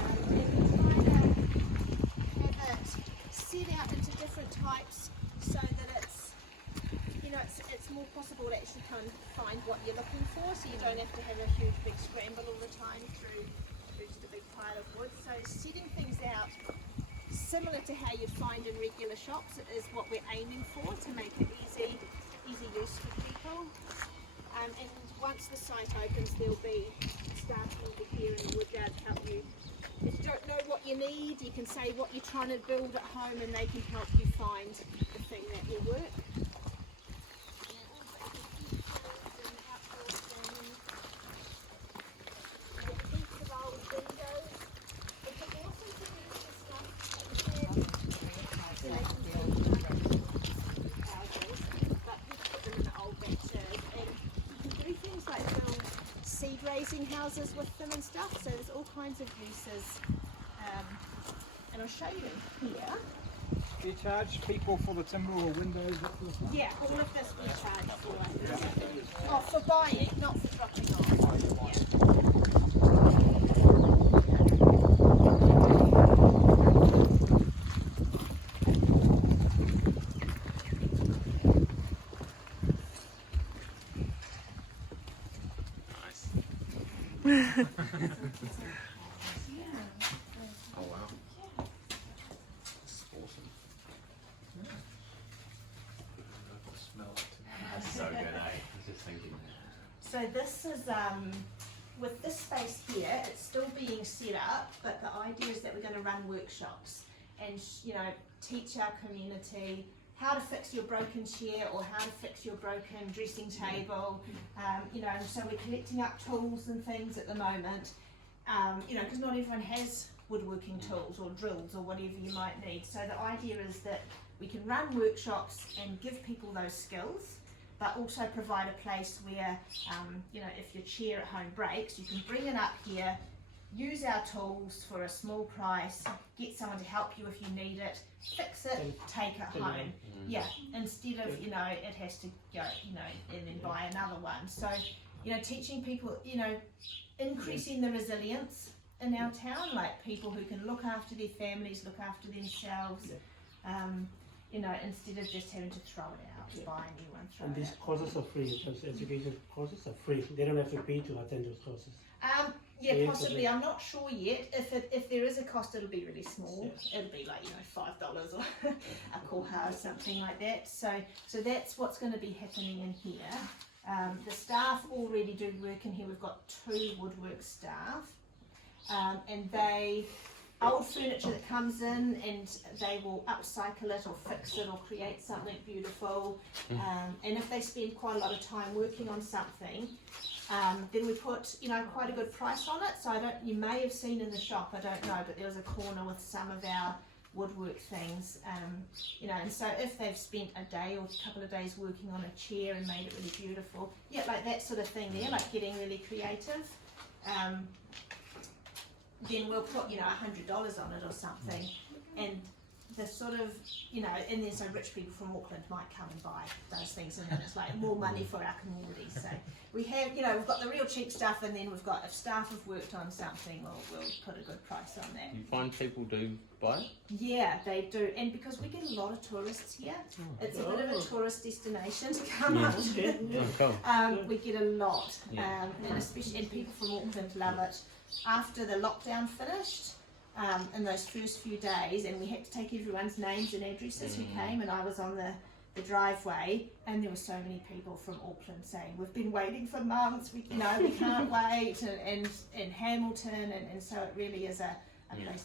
And we try to have it set out into different types so that it's more possible to actually come and find what you're looking for, so you don't have to have a huge big scramble all the time through just a big pile of wood. So setting things out similar to how you'd find in regular shops is what we're aiming for, to make it easy use for people. And once the site opens, there'll be staff over here in the wood yard to help you. If you don't know what you need, you can say what you're trying to build at home, and they can help you find the thing that will work. Seed raising houses with them and stuff, so there's all kinds of uses, and I'll show you here. Do you charge people for the timber or windows? That sort of stuff? Yeah, all of this we charge for. Oh, for buying, not for dropping off. Oh wow. That's awesome. That's so good, eh? I was just thinking. So this is, with this space here, it's still being set up, but the idea is that we're going to run workshops and, teach our community how to fix your broken chair or how to fix your broken dressing table. So we're collecting up tools and things at the moment, because not everyone has woodworking tools or drills or whatever you might need. So the idea is that we can run workshops and give people those skills, but also provide a place where, if your chair at home breaks, you can bring it up here, use our tools for a small price, get someone to help you if you need it, fix it, take it home. Yeah, instead of, it has to go, and then buy another one. So teaching people, increasing the resilience in our town, like people who can look after their families, look after themselves, instead of just having to throw it out, buy a new one, throw And it these out. courses are free, because education courses are free. They don't have to pay to attend those courses. Yeah, possibly. I'm not sure yet. If there is a cost, it'll be really small. Yeah. It'll be like $5 or a koha or something like that. So that's what's going to be happening in here. The staff already do work in here. We've got 2 woodwork staff, and old furniture that comes in, and they will upcycle it or fix it or create something beautiful. And if they spend quite a lot of time working on something, then we put quite a good price on it. So you may have seen in the shop, I don't know, but there was a corner with some of our woodwork things, and so if they've spent a day or a couple of days working on a chair and made it really beautiful, like that sort of thing there, like getting really creative, then we'll put $100 on it or something, and the sort of and then so rich people from Auckland might come and buy those things, and then it's like more money for our community. So we have we've got the real cheap stuff, and then we've got, if staff have worked on something, we'll put a good price on that. You find people do buy it? Yeah, they do, and because we get a lot of tourists here, it's a bit of a tourist destination to come up to. Oh, cool. We get a lot, Yeah. and people from Auckland love it. After the lockdown finished, in those first few days, and we had to take everyone's names and addresses who came, and I was on the driveway, and there were so many people from Auckland saying, we've been waiting for months, we can't wait, and Hamilton, and so it really is a place,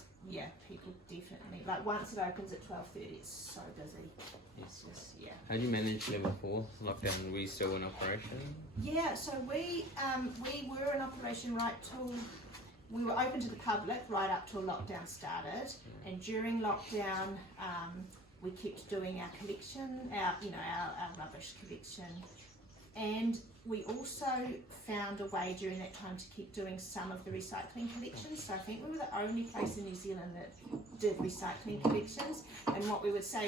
people definitely, like once it opens at 12:30, it's so busy. Yes. It's just, How do you manage level 4 lockdown? Were you still in operation? Yeah, so we were in operation right till, we were open to the public right up till lockdown started, and during lockdown we kept doing our collection, our rubbish collection, and we also found a way during that time to keep doing some of the recycling collections. So I think we were the only place in New Zealand that did recycling collections, and what we would say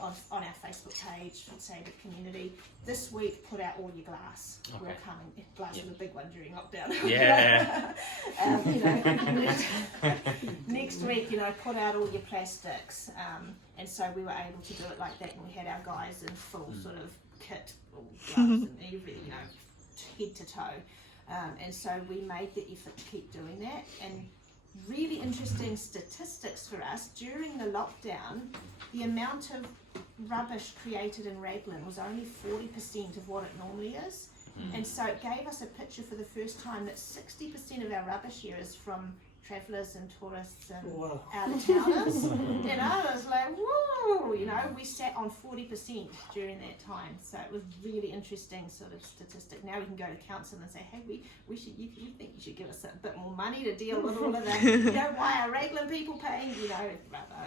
on our Facebook page, we'd say to the community, this week put out all your glass. Okay. We're coming. Glass was a big one during lockdown. Yeah. Next week, put out all your plastics, and so we were able to do it like that, and we had our guys in full sort of kit, all gloves and everything, head to toe, and so we made the effort to keep doing that. And really interesting statistics for us during the lockdown, the amount of rubbish created in Raglan was only 40% of what it normally is. And so it gave us a picture for the first time that 60% of our rubbish here is from travellers and tourists and out-of-towners. It was like, whoa, we sat on 40% during that time. So it was really interesting sort of statistic. Now we can go to council and say, hey, we think you should give us a bit more money to deal with all of the, why are Raglan people paying,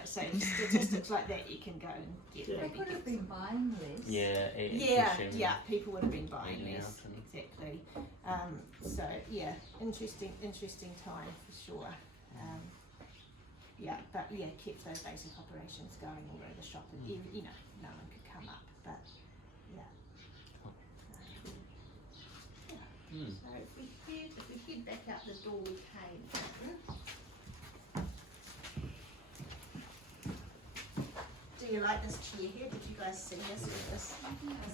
so statistics like that you can go and get. They could have been buying less. Yeah, people would have been buying Yeah, less, exactly. So yeah, interesting time for sure. Kept those basic operations going, although the shop, no one could come up, but So if we head back out the door we came in. Do you like this chair here? Did you guys see this?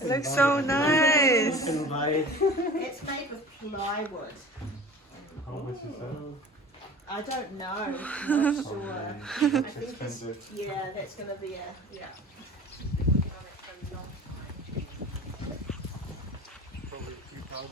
It looks so nice. And buy it. It's made with plywood. How much is that? I don't know. I'm not sure. I think it's, expensive. that's going to be a Probably 3,000.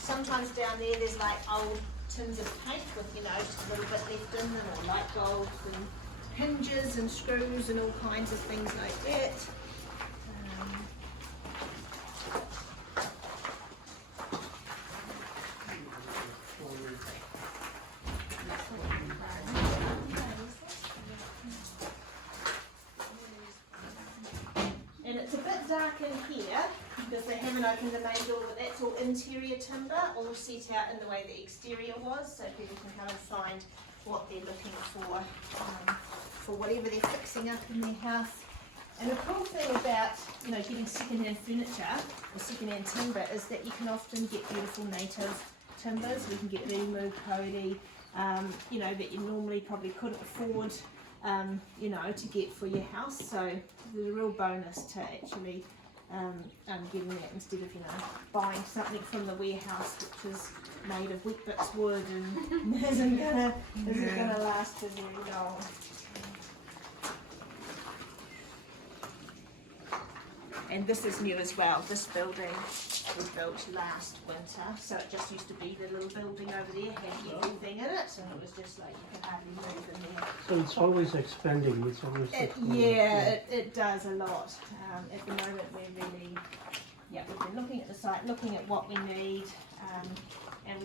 Sometimes down there's like old tins of paint with just a little bit left in them, or light bulbs and hinges and screws and all kinds of things like that. And it's a bit dark in here because they haven't opened the main door, but that's all interior timber, all set out in the way the exterior was, so people can come and find what they're looking for whatever they're fixing up in their house. And the cool thing about, you know, getting second-hand furniture or second-hand timber is that you can often get beautiful native timbers. We can get Rimu, Cody, you know, that you normally probably couldn't afford, you know, to get for your house. So there's a real bonus to actually getting that instead of, you know, buying something from the warehouse which is made of wet bits wood and isn't gonna last for very long. And this is new as well. This building was built last winter, so it just used to be the little building over there, had everything in it, and it was just like you could hardly move in there. So it's always expanding. It's always expanding. It does a lot. At the moment, we're really, we've been looking at the site, looking at what we need, and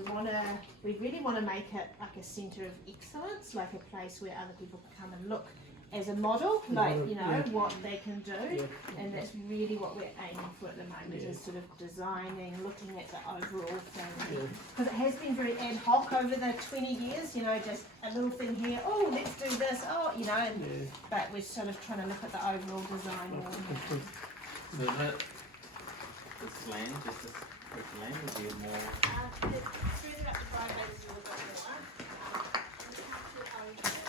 we really want to make it like a centre of excellence, like a place where other people can come and look as a model, like, you know, what they can do, and that's really what we're aiming for at the moment, is sort of designing, looking at the overall thing, because it has been very ad hoc over the 20 years, you know, just a little thing here, oh, let's do this, oh, you know, and, but we're sort of trying to look at the overall design more. So this land, just this quick land, would be more... Further up the driveway is a little bit more. We have to own it.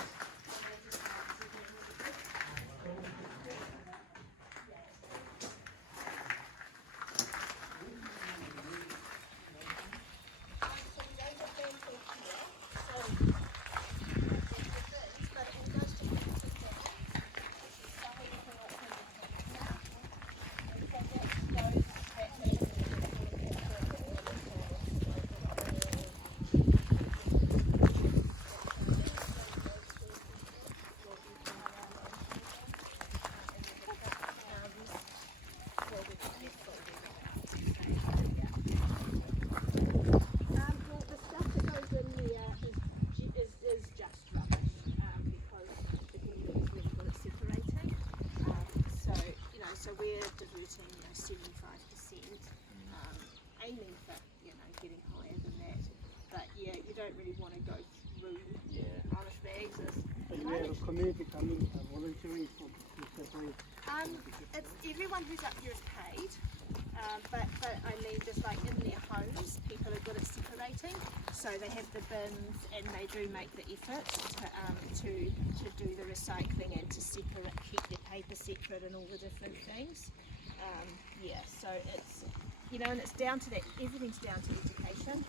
So we're diverting, you know, 75%, aiming for, you know, getting higher than that. But yeah, you don't really want to go through Irish bags. And we have a community coming, volunteering for separate. It's everyone who's up here is paid, but I mean just like in their homes, people are good at separating. So they have the bins, and they do make the effort to do the recycling and to separate, keep their paper separate and all the different things. So it's, you know, and it's down to that. Everything's down to education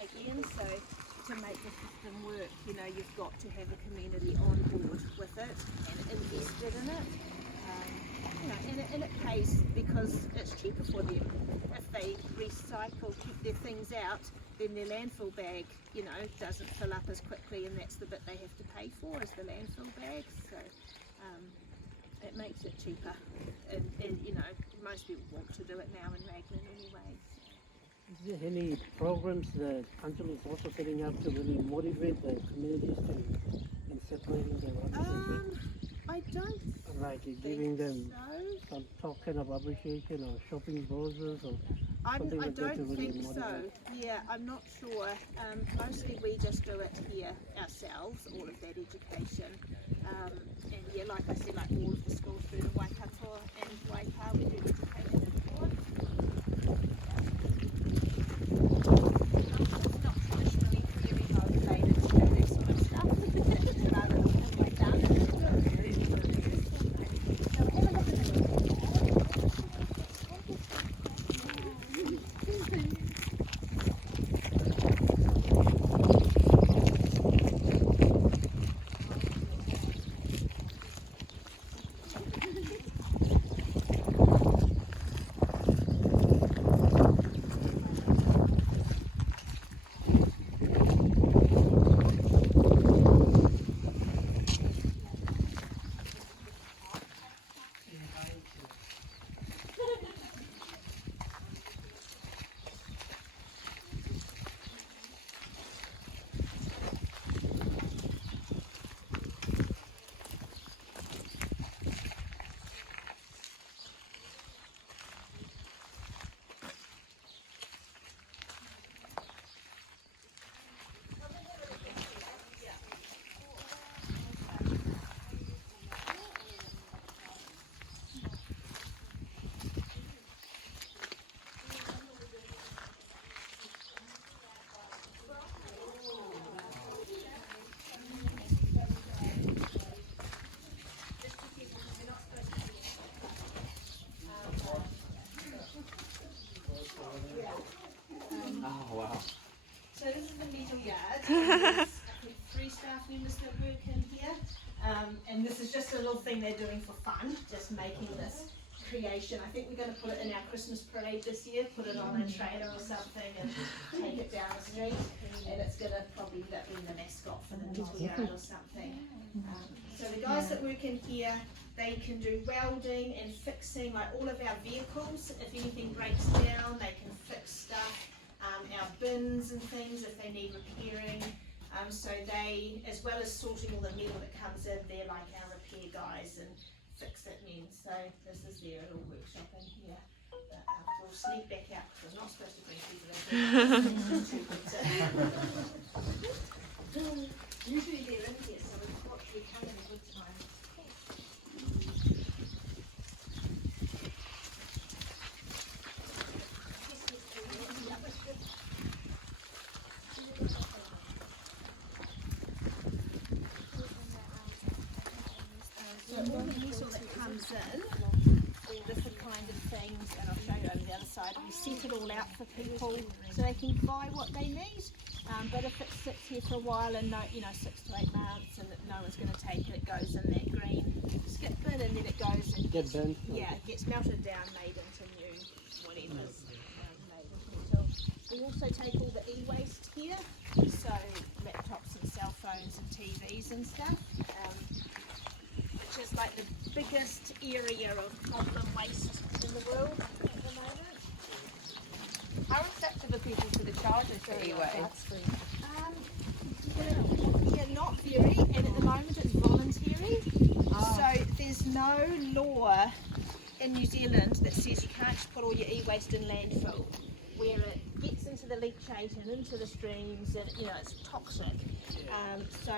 again. So to make the system work, you know, you've got to have a community on board with it and invested in it. You know, and it pays because it's cheaper for them. If they recycle, keep their things out, then their landfill bag, you know, doesn't fill up as quickly, and that's the bit they have to pay for, is the landfill bags. So it makes it cheaper, and you know, most people want to do it now in Raglan anyway. Is there any programs that council is also setting up to really motivate the communities in separating their rubbish? I don't like giving them so. some token of appreciation or shopping brochures or I something like that don't to really think so. motivate. Yeah, I'm not sure. Mostly we just do it here ourselves, all of that education. And yeah, like I said, like all of the schools through the Waikato and Waipā, we do education for. It's not traditionally very motivated to do that sort of stuff. Rather than we've done it. So have a look at it. I think 3 staff members that work in here. And this is just a little thing they're doing for fun, just making this creation. I think we're going to put it in our Christmas parade this year, put it on a trailer or something and take it down the street. And it's going to probably end up being the mascot for the little yard or something. So the guys that work in here, they can do welding and fixing, like all of our vehicles. If anything breaks down, they can fix stuff. Our bins and things if they need repairing. So they, as well as sorting all the metal that comes in, they're like our repair guys and fix it men. So this is their little workshop in here. But we'll sneak back out because we're not supposed to bring people in. Usually they're in here, so we come in a good time. So all the metal that comes in, all different kind of things, and I'll show you over the other side. We set it all out for people so they can buy what they need. But if it sits here for a while and 6 to 8 months and no one's going to take it, it goes in that green skip bin and then it goes and Get bent. it gets melted down, made into new whatever's made into metal. We also take all the e-waste here, so laptops and cell phones and TVs and stuff. Which is like the biggest area of problem waste in the world at the moment. How receptive are people to the charges for e-waste? Yeah, not very, and at the moment it's voluntary. So there's no law in New Zealand that says you can't just put all your e-waste in landfill, where it gets into the leachate and into the streams, and it's toxic. So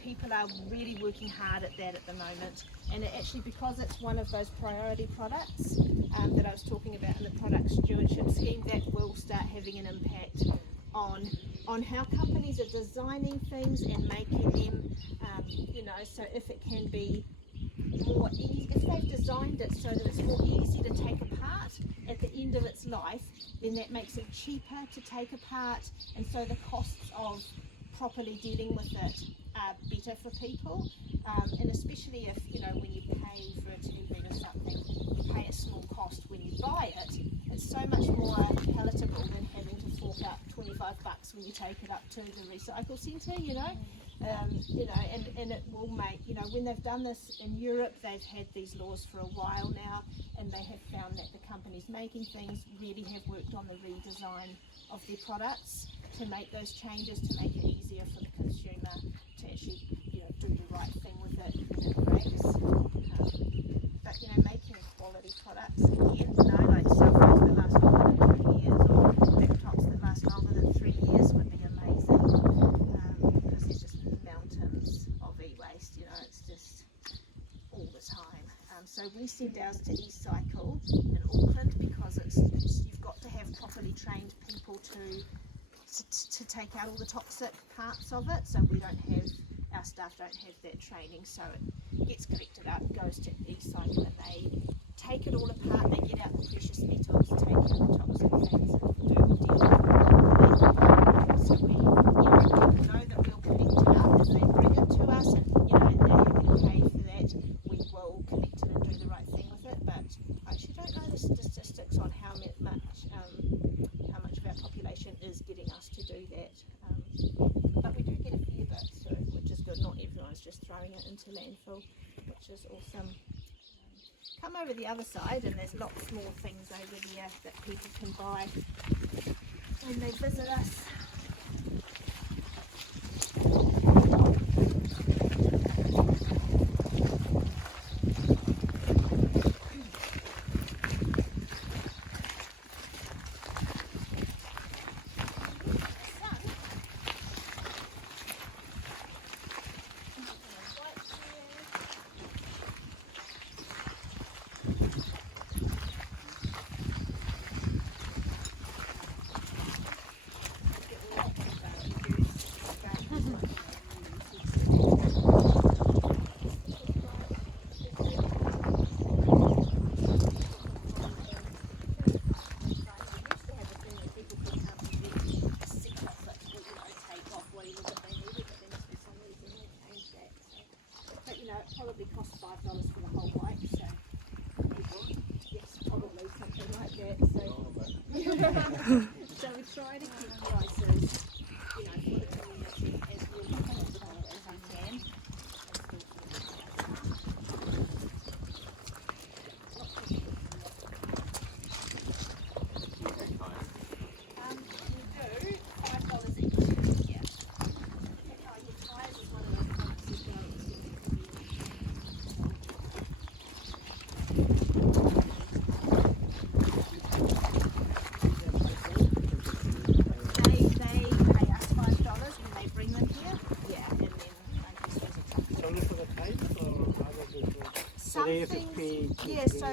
people are really working hard at that at the moment, and actually because it's one of those priority products that I was talking about in the product stewardship scheme, that will start having an impact on how companies are designing things and making them, so if it can be more easy, if they've designed it so that it's more easy to take apart at the end of its life, then that makes it cheaper to take apart, and so the costs of properly dealing with it are better for people, and especially if when you pay for a TV or something, you pay a small cost when you buy it. It's so much more palatable than having to fork out $25 when you take it up to the recycle centre, and it will make, when they've done this in Europe, they've had these laws for a while now, and they have found that the companies making things really have worked on the redesign of their products to make those changes, to make it easier for the consumer to actually, do the right thing with it when it breaks. But making quality products again, like cell phones that last longer than 20 years or laptops that last longer than 3 years would be amazing, because there's just mountains of e-waste. It's just all the time. So we send ours to eCycle in Auckland because you've got to have properly trained people to take out all the toxic parts of it, so our staff don't have that training, so it gets collected up, goes to eCycle, and they take it all apart, they get out the precious metals, take out the toxic things, and do the deal. So we, people know that we'll collect it up, and they bring it to us, and they're happy to pay for that. We will collect it and do the right thing with it, but I actually don't know the statistics on how much of our population is getting us to do that, but we do get a fair bit, so, which is good. Not everyone's just throwing it into landfill, which is awesome. Come over the other side and there's lots more things over here that people can buy when they visit us. it probably costs $5 for the whole wipe. So yes, probably something like that. So, so we try to keep prices, you know, for the community as reasonable as we can. We do $5 each. Yeah. Your tyres is one of those products as well. They pay us $5 when they bring them here. Yeah, and then I guess there's a tax. Only for the type or other people? Some they have to things, pay yeah. to So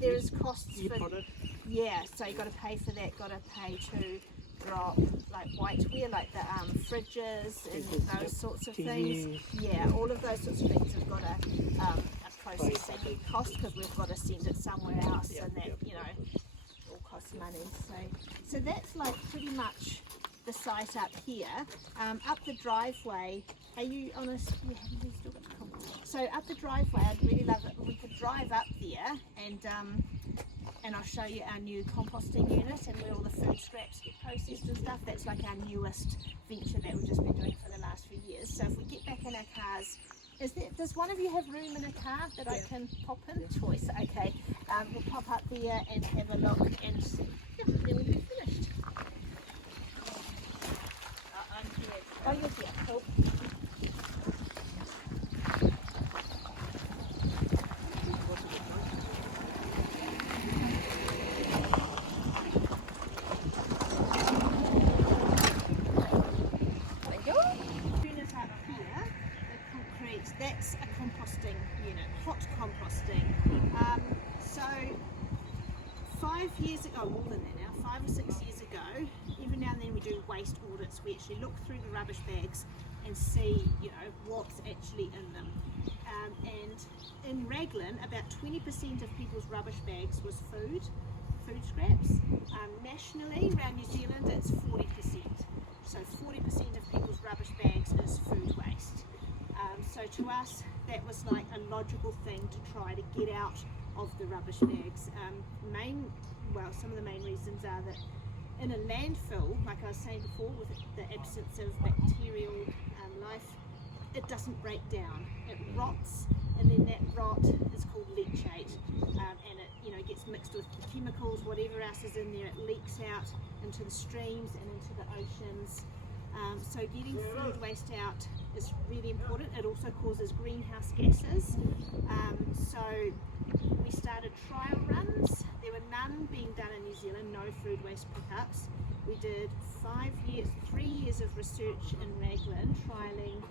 there is costs for e-product? yeah. So you got to pay for that. Got to pay to drop like whiteware, like the fridges and Fridges, those sorts of TVs. things. Yeah, all of those sorts of things have got a processing cost because we've got to send it somewhere else, Yep, and that yep. you know all costs money. So that's like pretty much the site up here. Up the driveway. Are you honest? Yeah, have you still got to come? So up the driveway, I'd really love it. We could drive up there and I'll show you our new composting unit and where all the food scraps get processed and stuff. That's like our newest venture that we've just been doing for the last few years. So if we get back in our cars, does one of you have room in a car that I can pop in? Choice, okay. We'll pop up there and have a look, and yeah, then we'll be finished. I'm here. Oh, you're here. Cool. Unit up here, the concrete, that's a composting unit, hot composting. So 5 years ago, more than that now, 5 or 6 years ago, every now and then we do waste audits. We actually look through the rubbish bags and see, you know, what's actually in them. And in Raglan, about 20% of people's rubbish bags was food scraps. Nationally, around New Zealand, it's 40%. So 40% of people's rubbish bags is food waste. So to us, that was like a logical thing to try to get out of the rubbish bags. Some of the main reasons are that in a landfill, like I was saying before, with the absence of bacterial life, it doesn't break down. It rots, and then that rot is called leachate, and it, you know, gets mixed with the chemicals, whatever else is in there. It leaks out into the streams and into the oceans. So getting food waste out is really important. It also causes greenhouse gases. So we started trial runs. There were none being done in New Zealand, no food waste pickups. We did 3 years of research in Raglan, trialling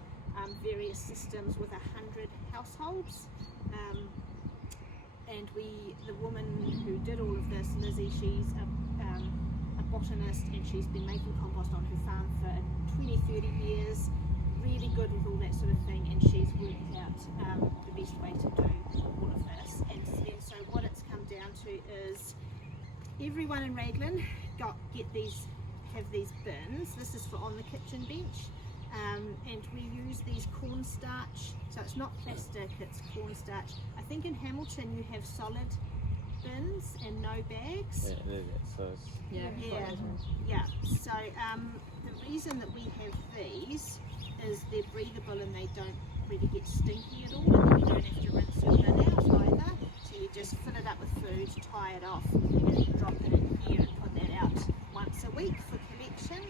various systems with 100 households. And the woman who did all of this, Lizzie, she's a botanist, and she's been making compost on her farm for 20-30 years, really good with all that sort of thing, and she's worked out the best way to do all of this. And so what it's come down to is everyone in Raglan have these bins. This is for on the kitchen bench, and we use these cornstarch, so it's not plastic, it's cornstarch. I think in Hamilton you have solid bins and no bags. Yeah. So the reason that we have these is they're breathable and they don't really get stinky at all, and you don't have to rinse your bin out either. So you just fill it up with food, tie it off, and drop it in here and put that out once a week for collection.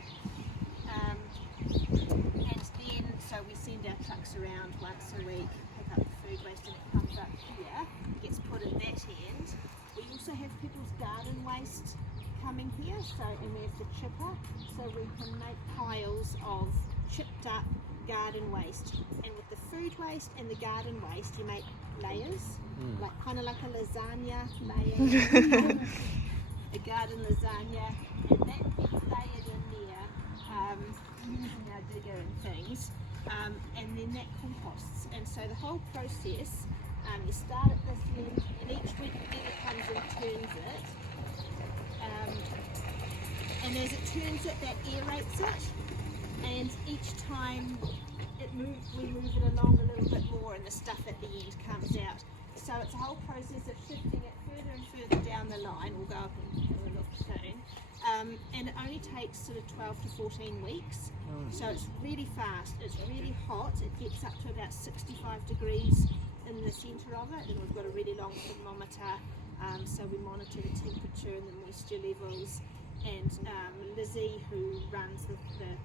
And then, so we send our trucks around once a week, pick up the food waste, and it comes up here, gets put in that end. We also have people's garden waste coming here, and we have to chip up, so we can make piles of chipped up garden waste. And with the food waste and the garden waste, you make layers, like kind of like a lasagna layer, a garden lasagna, and that gets layered in there using our digger and things, and then that composts. And so the whole process, you start at this end, and each week it comes and turns it, and as it turns it, that aerates it, and each time we move it along a little bit more, and the stuff at the end comes out. So it's a whole process of shifting it further and further down the line. We'll go up and have a look soon. And it only takes sort of 12 to 14 weeks. So it's really fast, it's really hot, it gets up to about 65 degrees in the centre of it, and we've got a really long thermometer, so we monitor the temperature and the moisture levels, and Lizzie, who runs the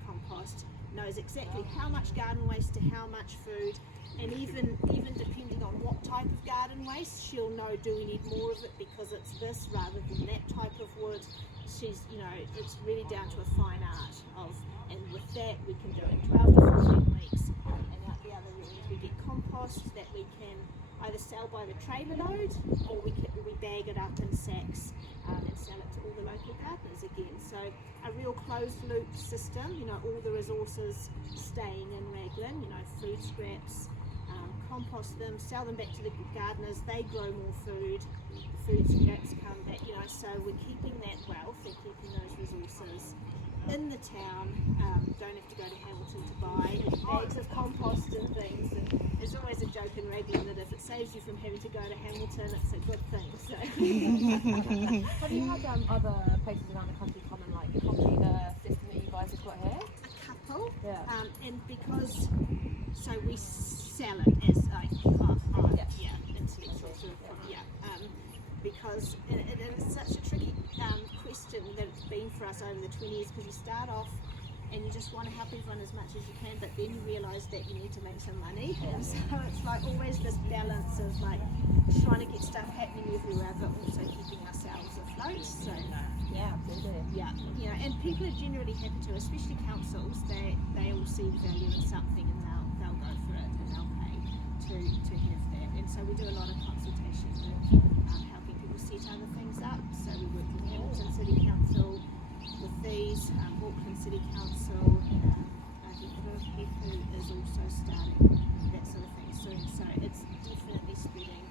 compost, knows exactly how much garden waste to how much food, and even depending on what type of garden waste, she'll know, do we need more of it because it's this rather than that type of wood. She's, you know, it's really down to a fine art of, and with that we can do it in 12 to 14 weeks. And out the other end we get compost that we can either sell by the trailer load, or we bag it up in sacks and sell it to all the local gardeners again. So a real closed loop system, you know, all the resources staying in Raglan, you know, food scraps, compost them, sell them back to the gardeners, they grow more food, the food scraps come back, you know, so we're keeping that wealth and keeping those resources in the town. Don't have to go to Hamilton to buy bags of compost and things, and there's always a joke in Raglan that if it saves you from having to go to Hamilton, it's a good thing. So Have you had other places around the country come and like copy the system that you guys have got here? a couple, Yeah. and because so we sell it as like intellectual sort of because it's such a tricky question that it's been for us over the 20 years, because you start off and you just want to help everyone as much as you can, but then you realise that you need to make some money, and so it's like always this balance of like trying to get stuff happening everywhere but also keeping ourselves afloat. So Yeah, absolutely. yeah, you know, and people are generally happy to, especially councils, they all see value in something, and they'll go for it and they'll pay to have that. And so we do a lot of consultation work, helping people set other things up. So we work with Hamilton City Council with these, Auckland City Council, I think who is also starting that sort of thing soon. So it's definitely spreading.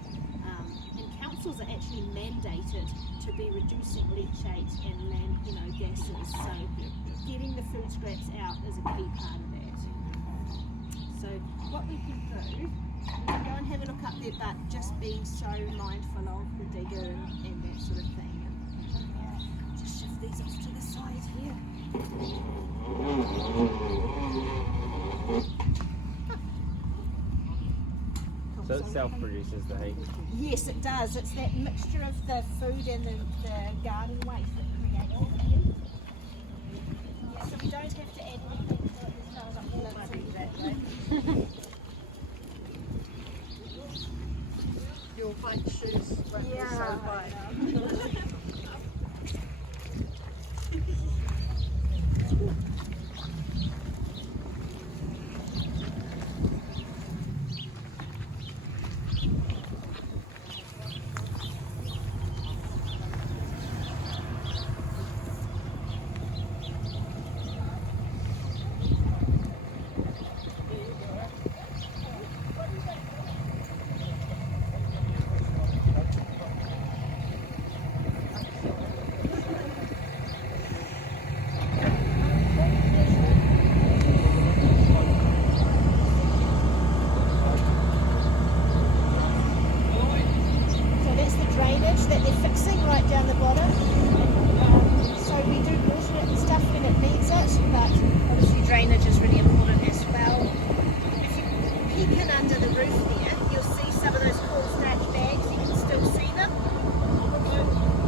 And councils are actually mandated to be reducing leachate and land, you know, gases. So getting the food scraps out is a key part of that. So what we can do, we can go and have a look up there, but just being so mindful of the digger and that sort of thing. And just shift these off to the side here. So it self-produces the heat. Yes, it does. It's that mixture of the food and the garden waste that creates the heat. Yeah, so we don't have to add anything to it. There's no other hormones in that way. Your white shoes won't be so white. So that's the drainage that they're fixing right down the bottom. So we do water it and stuff when it needs it, but obviously drainage is really important as well. If you peek in under the roof there, you'll see some of those cornstarch bags. You can still see them.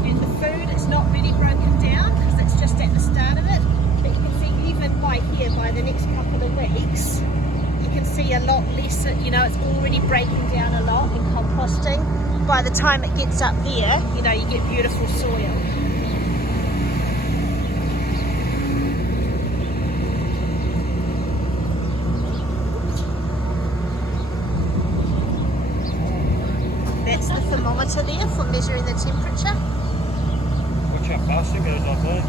And the food is not really broken down because it's just at the start of it. But you can see even by here, by the next couple of weeks, you can see a lot less, you know, it's already breaking down a lot in composting. By the time it gets up there, you know, you get beautiful soil. That's the thermometer there for measuring the temperature. Watch how fast it goes up there.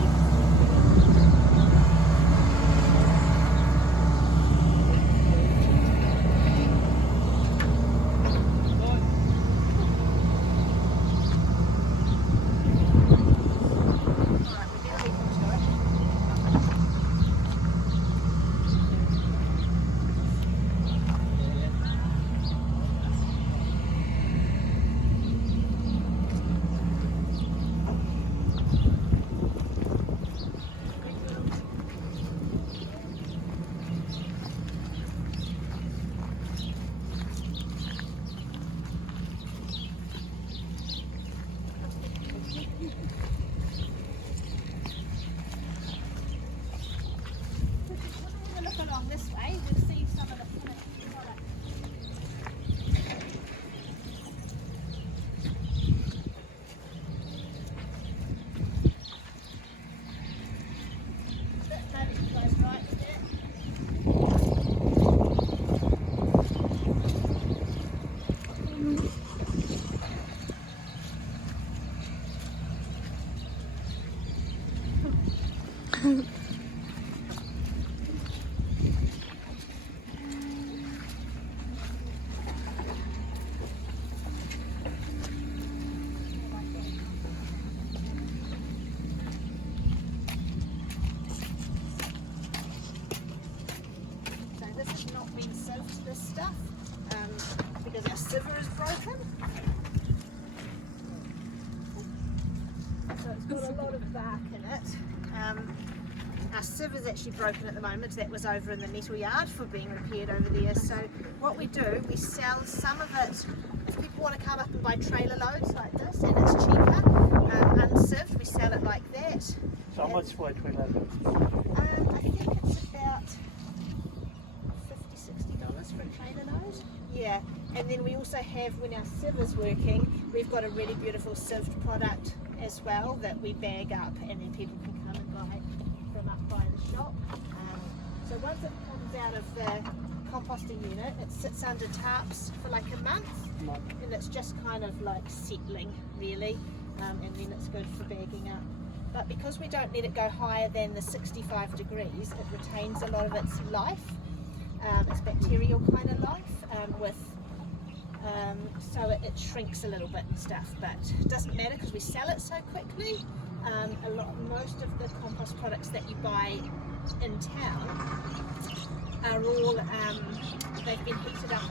sieve is broken. So it's got a lot of bark in it. Our sieve is actually broken at the moment. That was over in the nettle yard for being repaired over there. So what we do, we sell some of it. If people want to come up and buy trailer loads like this, and it's cheaper, unsieved, we sell it like that. So how much for a trailer? I think it's about $50–$60 for a trailer load. Yeah, and then we also have, when our sieve is working, we've got a really beautiful sieved product as well that we bag up, and then people can come and buy from up by the shop. So once it comes out of the composting unit, it sits under tarps for like a month, and it's just kind of like settling really, and then it's good for bagging up. But because we don't let it go higher than the 65 degrees, it retains a lot of its life, its bacterial kind of life, so it shrinks a little bit and stuff, but it doesn't matter because we sell it so quickly. Most of the compost products that you buy in town are all, they've been heated up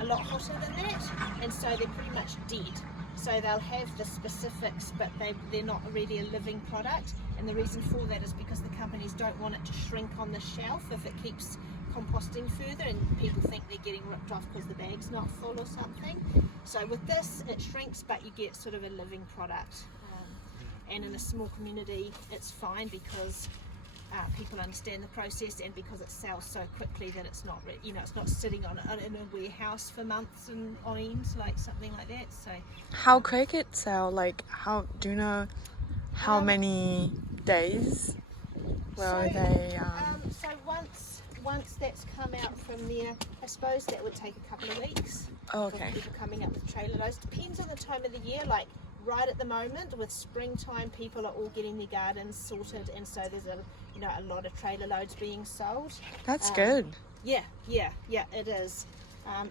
a lot hotter than that, and so they're pretty much dead. So they'll have the specifics, but they're not really a living product, and the reason for that is because the companies don't want it to shrink on the shelf if it keeps composting further, and people think they're getting ripped off because the bag's not full or something. So with this, it shrinks, but you get sort of a living product. And in a small community, it's fine because people understand the process, and because it sells so quickly that it's not, it's not sitting in a warehouse for months and on end, like something like that. So how quick it sell? Like, how do you know how many days will they? So once that's come out from there, I suppose that would take a couple of weeks. Oh, okay. For people coming up with trailer loads. Depends on the time of the year. Like right at the moment, with springtime, people are all getting their gardens sorted, and so there's a lot of trailer loads being sold. That's good. Yeah, it is.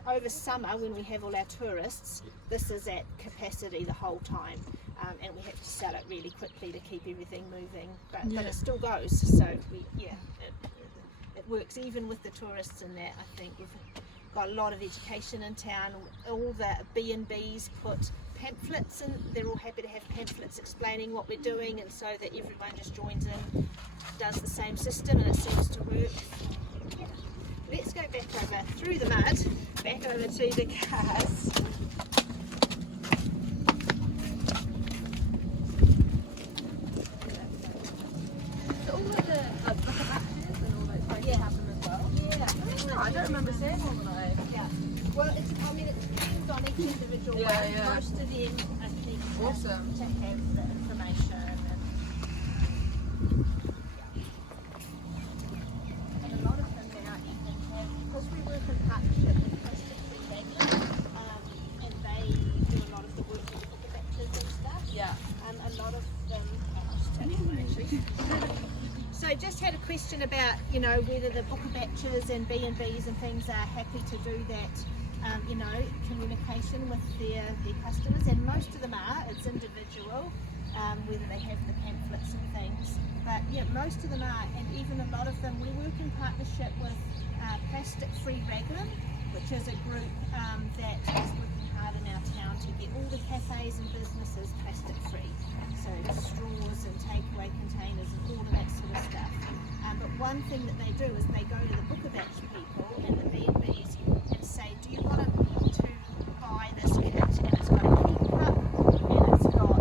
Over summer, when we have all our tourists, this is at capacity the whole time, and we have to sell it really quickly to keep everything moving. But it still goes. So it works even with the tourists and that. I think we've got a lot of education in town. All the B&Bs put pamphlets in. They're all happy to have pamphlets explaining what we're doing, and so that everyone just joins in, does the same system, and it seems to work. Yeah. Let's go back over through the mud, back over to the cars. So all like the batches and all those things happen as well? Yeah. I don't remember seeing all of those. Yeah. Well, it depends on each individual one. Yeah. Most of them, I think, Awesome. to have the information. And a lot of them now even have, because we work in partnership with Raglan, and they do a lot of the work with the batches and stuff. Yeah. A lot of them, I'll just tell you one actually. So just had a question about, whether the Booker batches and B&Bs and things are happy to do that, communication with their customers, and most of them are. It's individual, whether they have the pamphlets and things. But yeah, most of them are, and even a lot of them, we work in partnership with Plastic Free Raglan, which is a group that is working hard in our town to get all the cafes and businesses plastic free. So straws and takeaway containers and all of that sort of stuff. But one thing that they do is they go to the Booker Batch people and the B&Bs and say, do you want to buy this kit? And it's got a clean cup, and it's got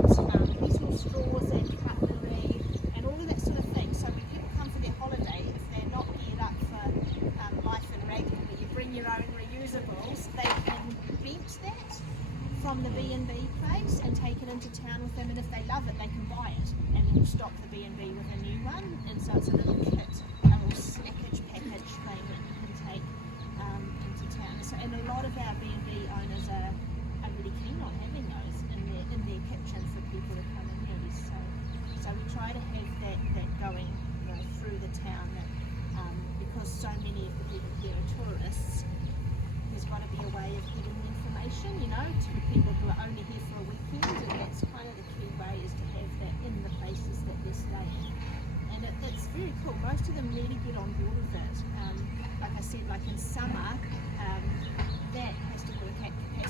metal straws and cutlery and all of that sort of thing. So when people come for their holiday, if they're not geared up for life in Raglan, where you bring your own reusables, they can rent that from the B&B place and take it into town with them, and if they love it, they can buy it, and then we'll stock the B&B with a new one. And so it's a little kit, a little snackage package thing that you can take into town. So, and a lot of our B&B owners are really keen on having those in their kitchen for people to come and use. So we try to have that going through the town, that because so many of the people here are tourists, there's got to be a way of getting the information, to people who are only here for a weekend, and that's kind of the key way, is to have that in the places that they're staying. And it's very cool. Most of them really get on board with it. Like I said, like in summer, that has to work at capacity.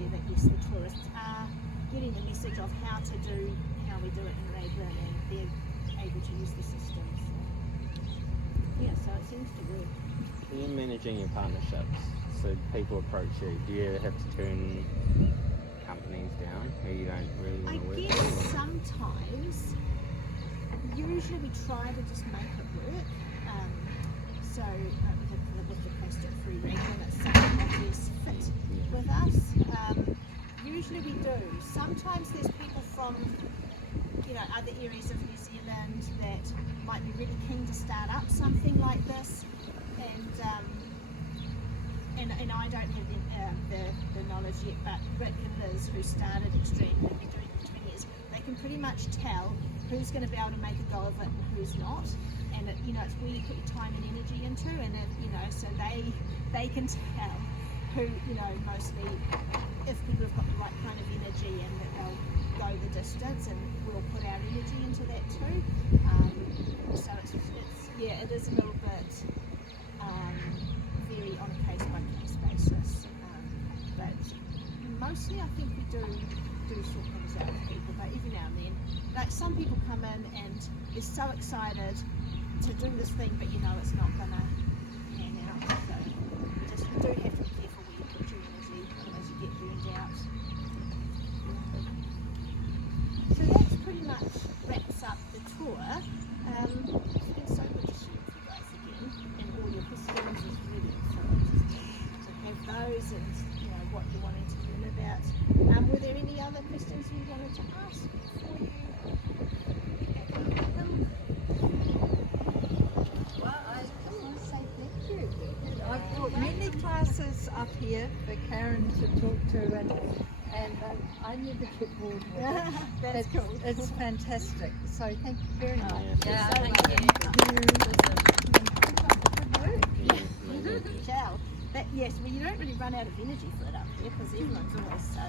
clear that yes, the tourists are getting the message of how we do it in Raglan, and they're able to use the systems. Yeah, so it seems to work. When you're managing your partnerships, so people approach you, do you have to turn companies down who you don't really I want to work guess with? sometimes, usually we try to just make it work. So with the plastic-free Raglan, it's something that is fit with us. Usually we do. Sometimes there's people from other areas of New Zealand that might be really keen to start up something like this, and I don't have the knowledge yet, but Rick and Liz, who started Xtreme, have been doing it for 20 years, they can pretty much tell who's going to be able to make a go of it and who's not, and it's where you put your time and energy into, and so they can tell who, mostly if people have got the right kind of energy, and that they'll go the distance, and we'll put our energy into that too. So it is a little bit very on a case by case basis, but mostly I think we do sort things out with people. But every now and then, like some people come in and they're so excited to do this thing, but it's not gonna pan out. So you do have to be careful where you put your energy, otherwise you get burned out. So that's pretty much wraps up the tour. It's been so good to share with you guys again, and all your questions is really so interesting to have those, and what you wanted to learn about. Were there any other questions you wanted to ask before you? Well, I just want to say thank you. I've brought many classes up here for Karen to talk to, and I never get bored with it. That's cool. It's fantastic. So thank you very much. Yeah, So thank much. you. Good work. Ciao. But yes, well, you don't really run out of energy for it up here because everyone's always so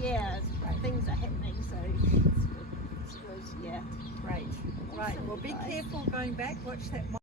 yeah, things are happening, so it's good. It's good. Yeah. Great. Right. Awesome, Well, be guys. careful going back. Watch that.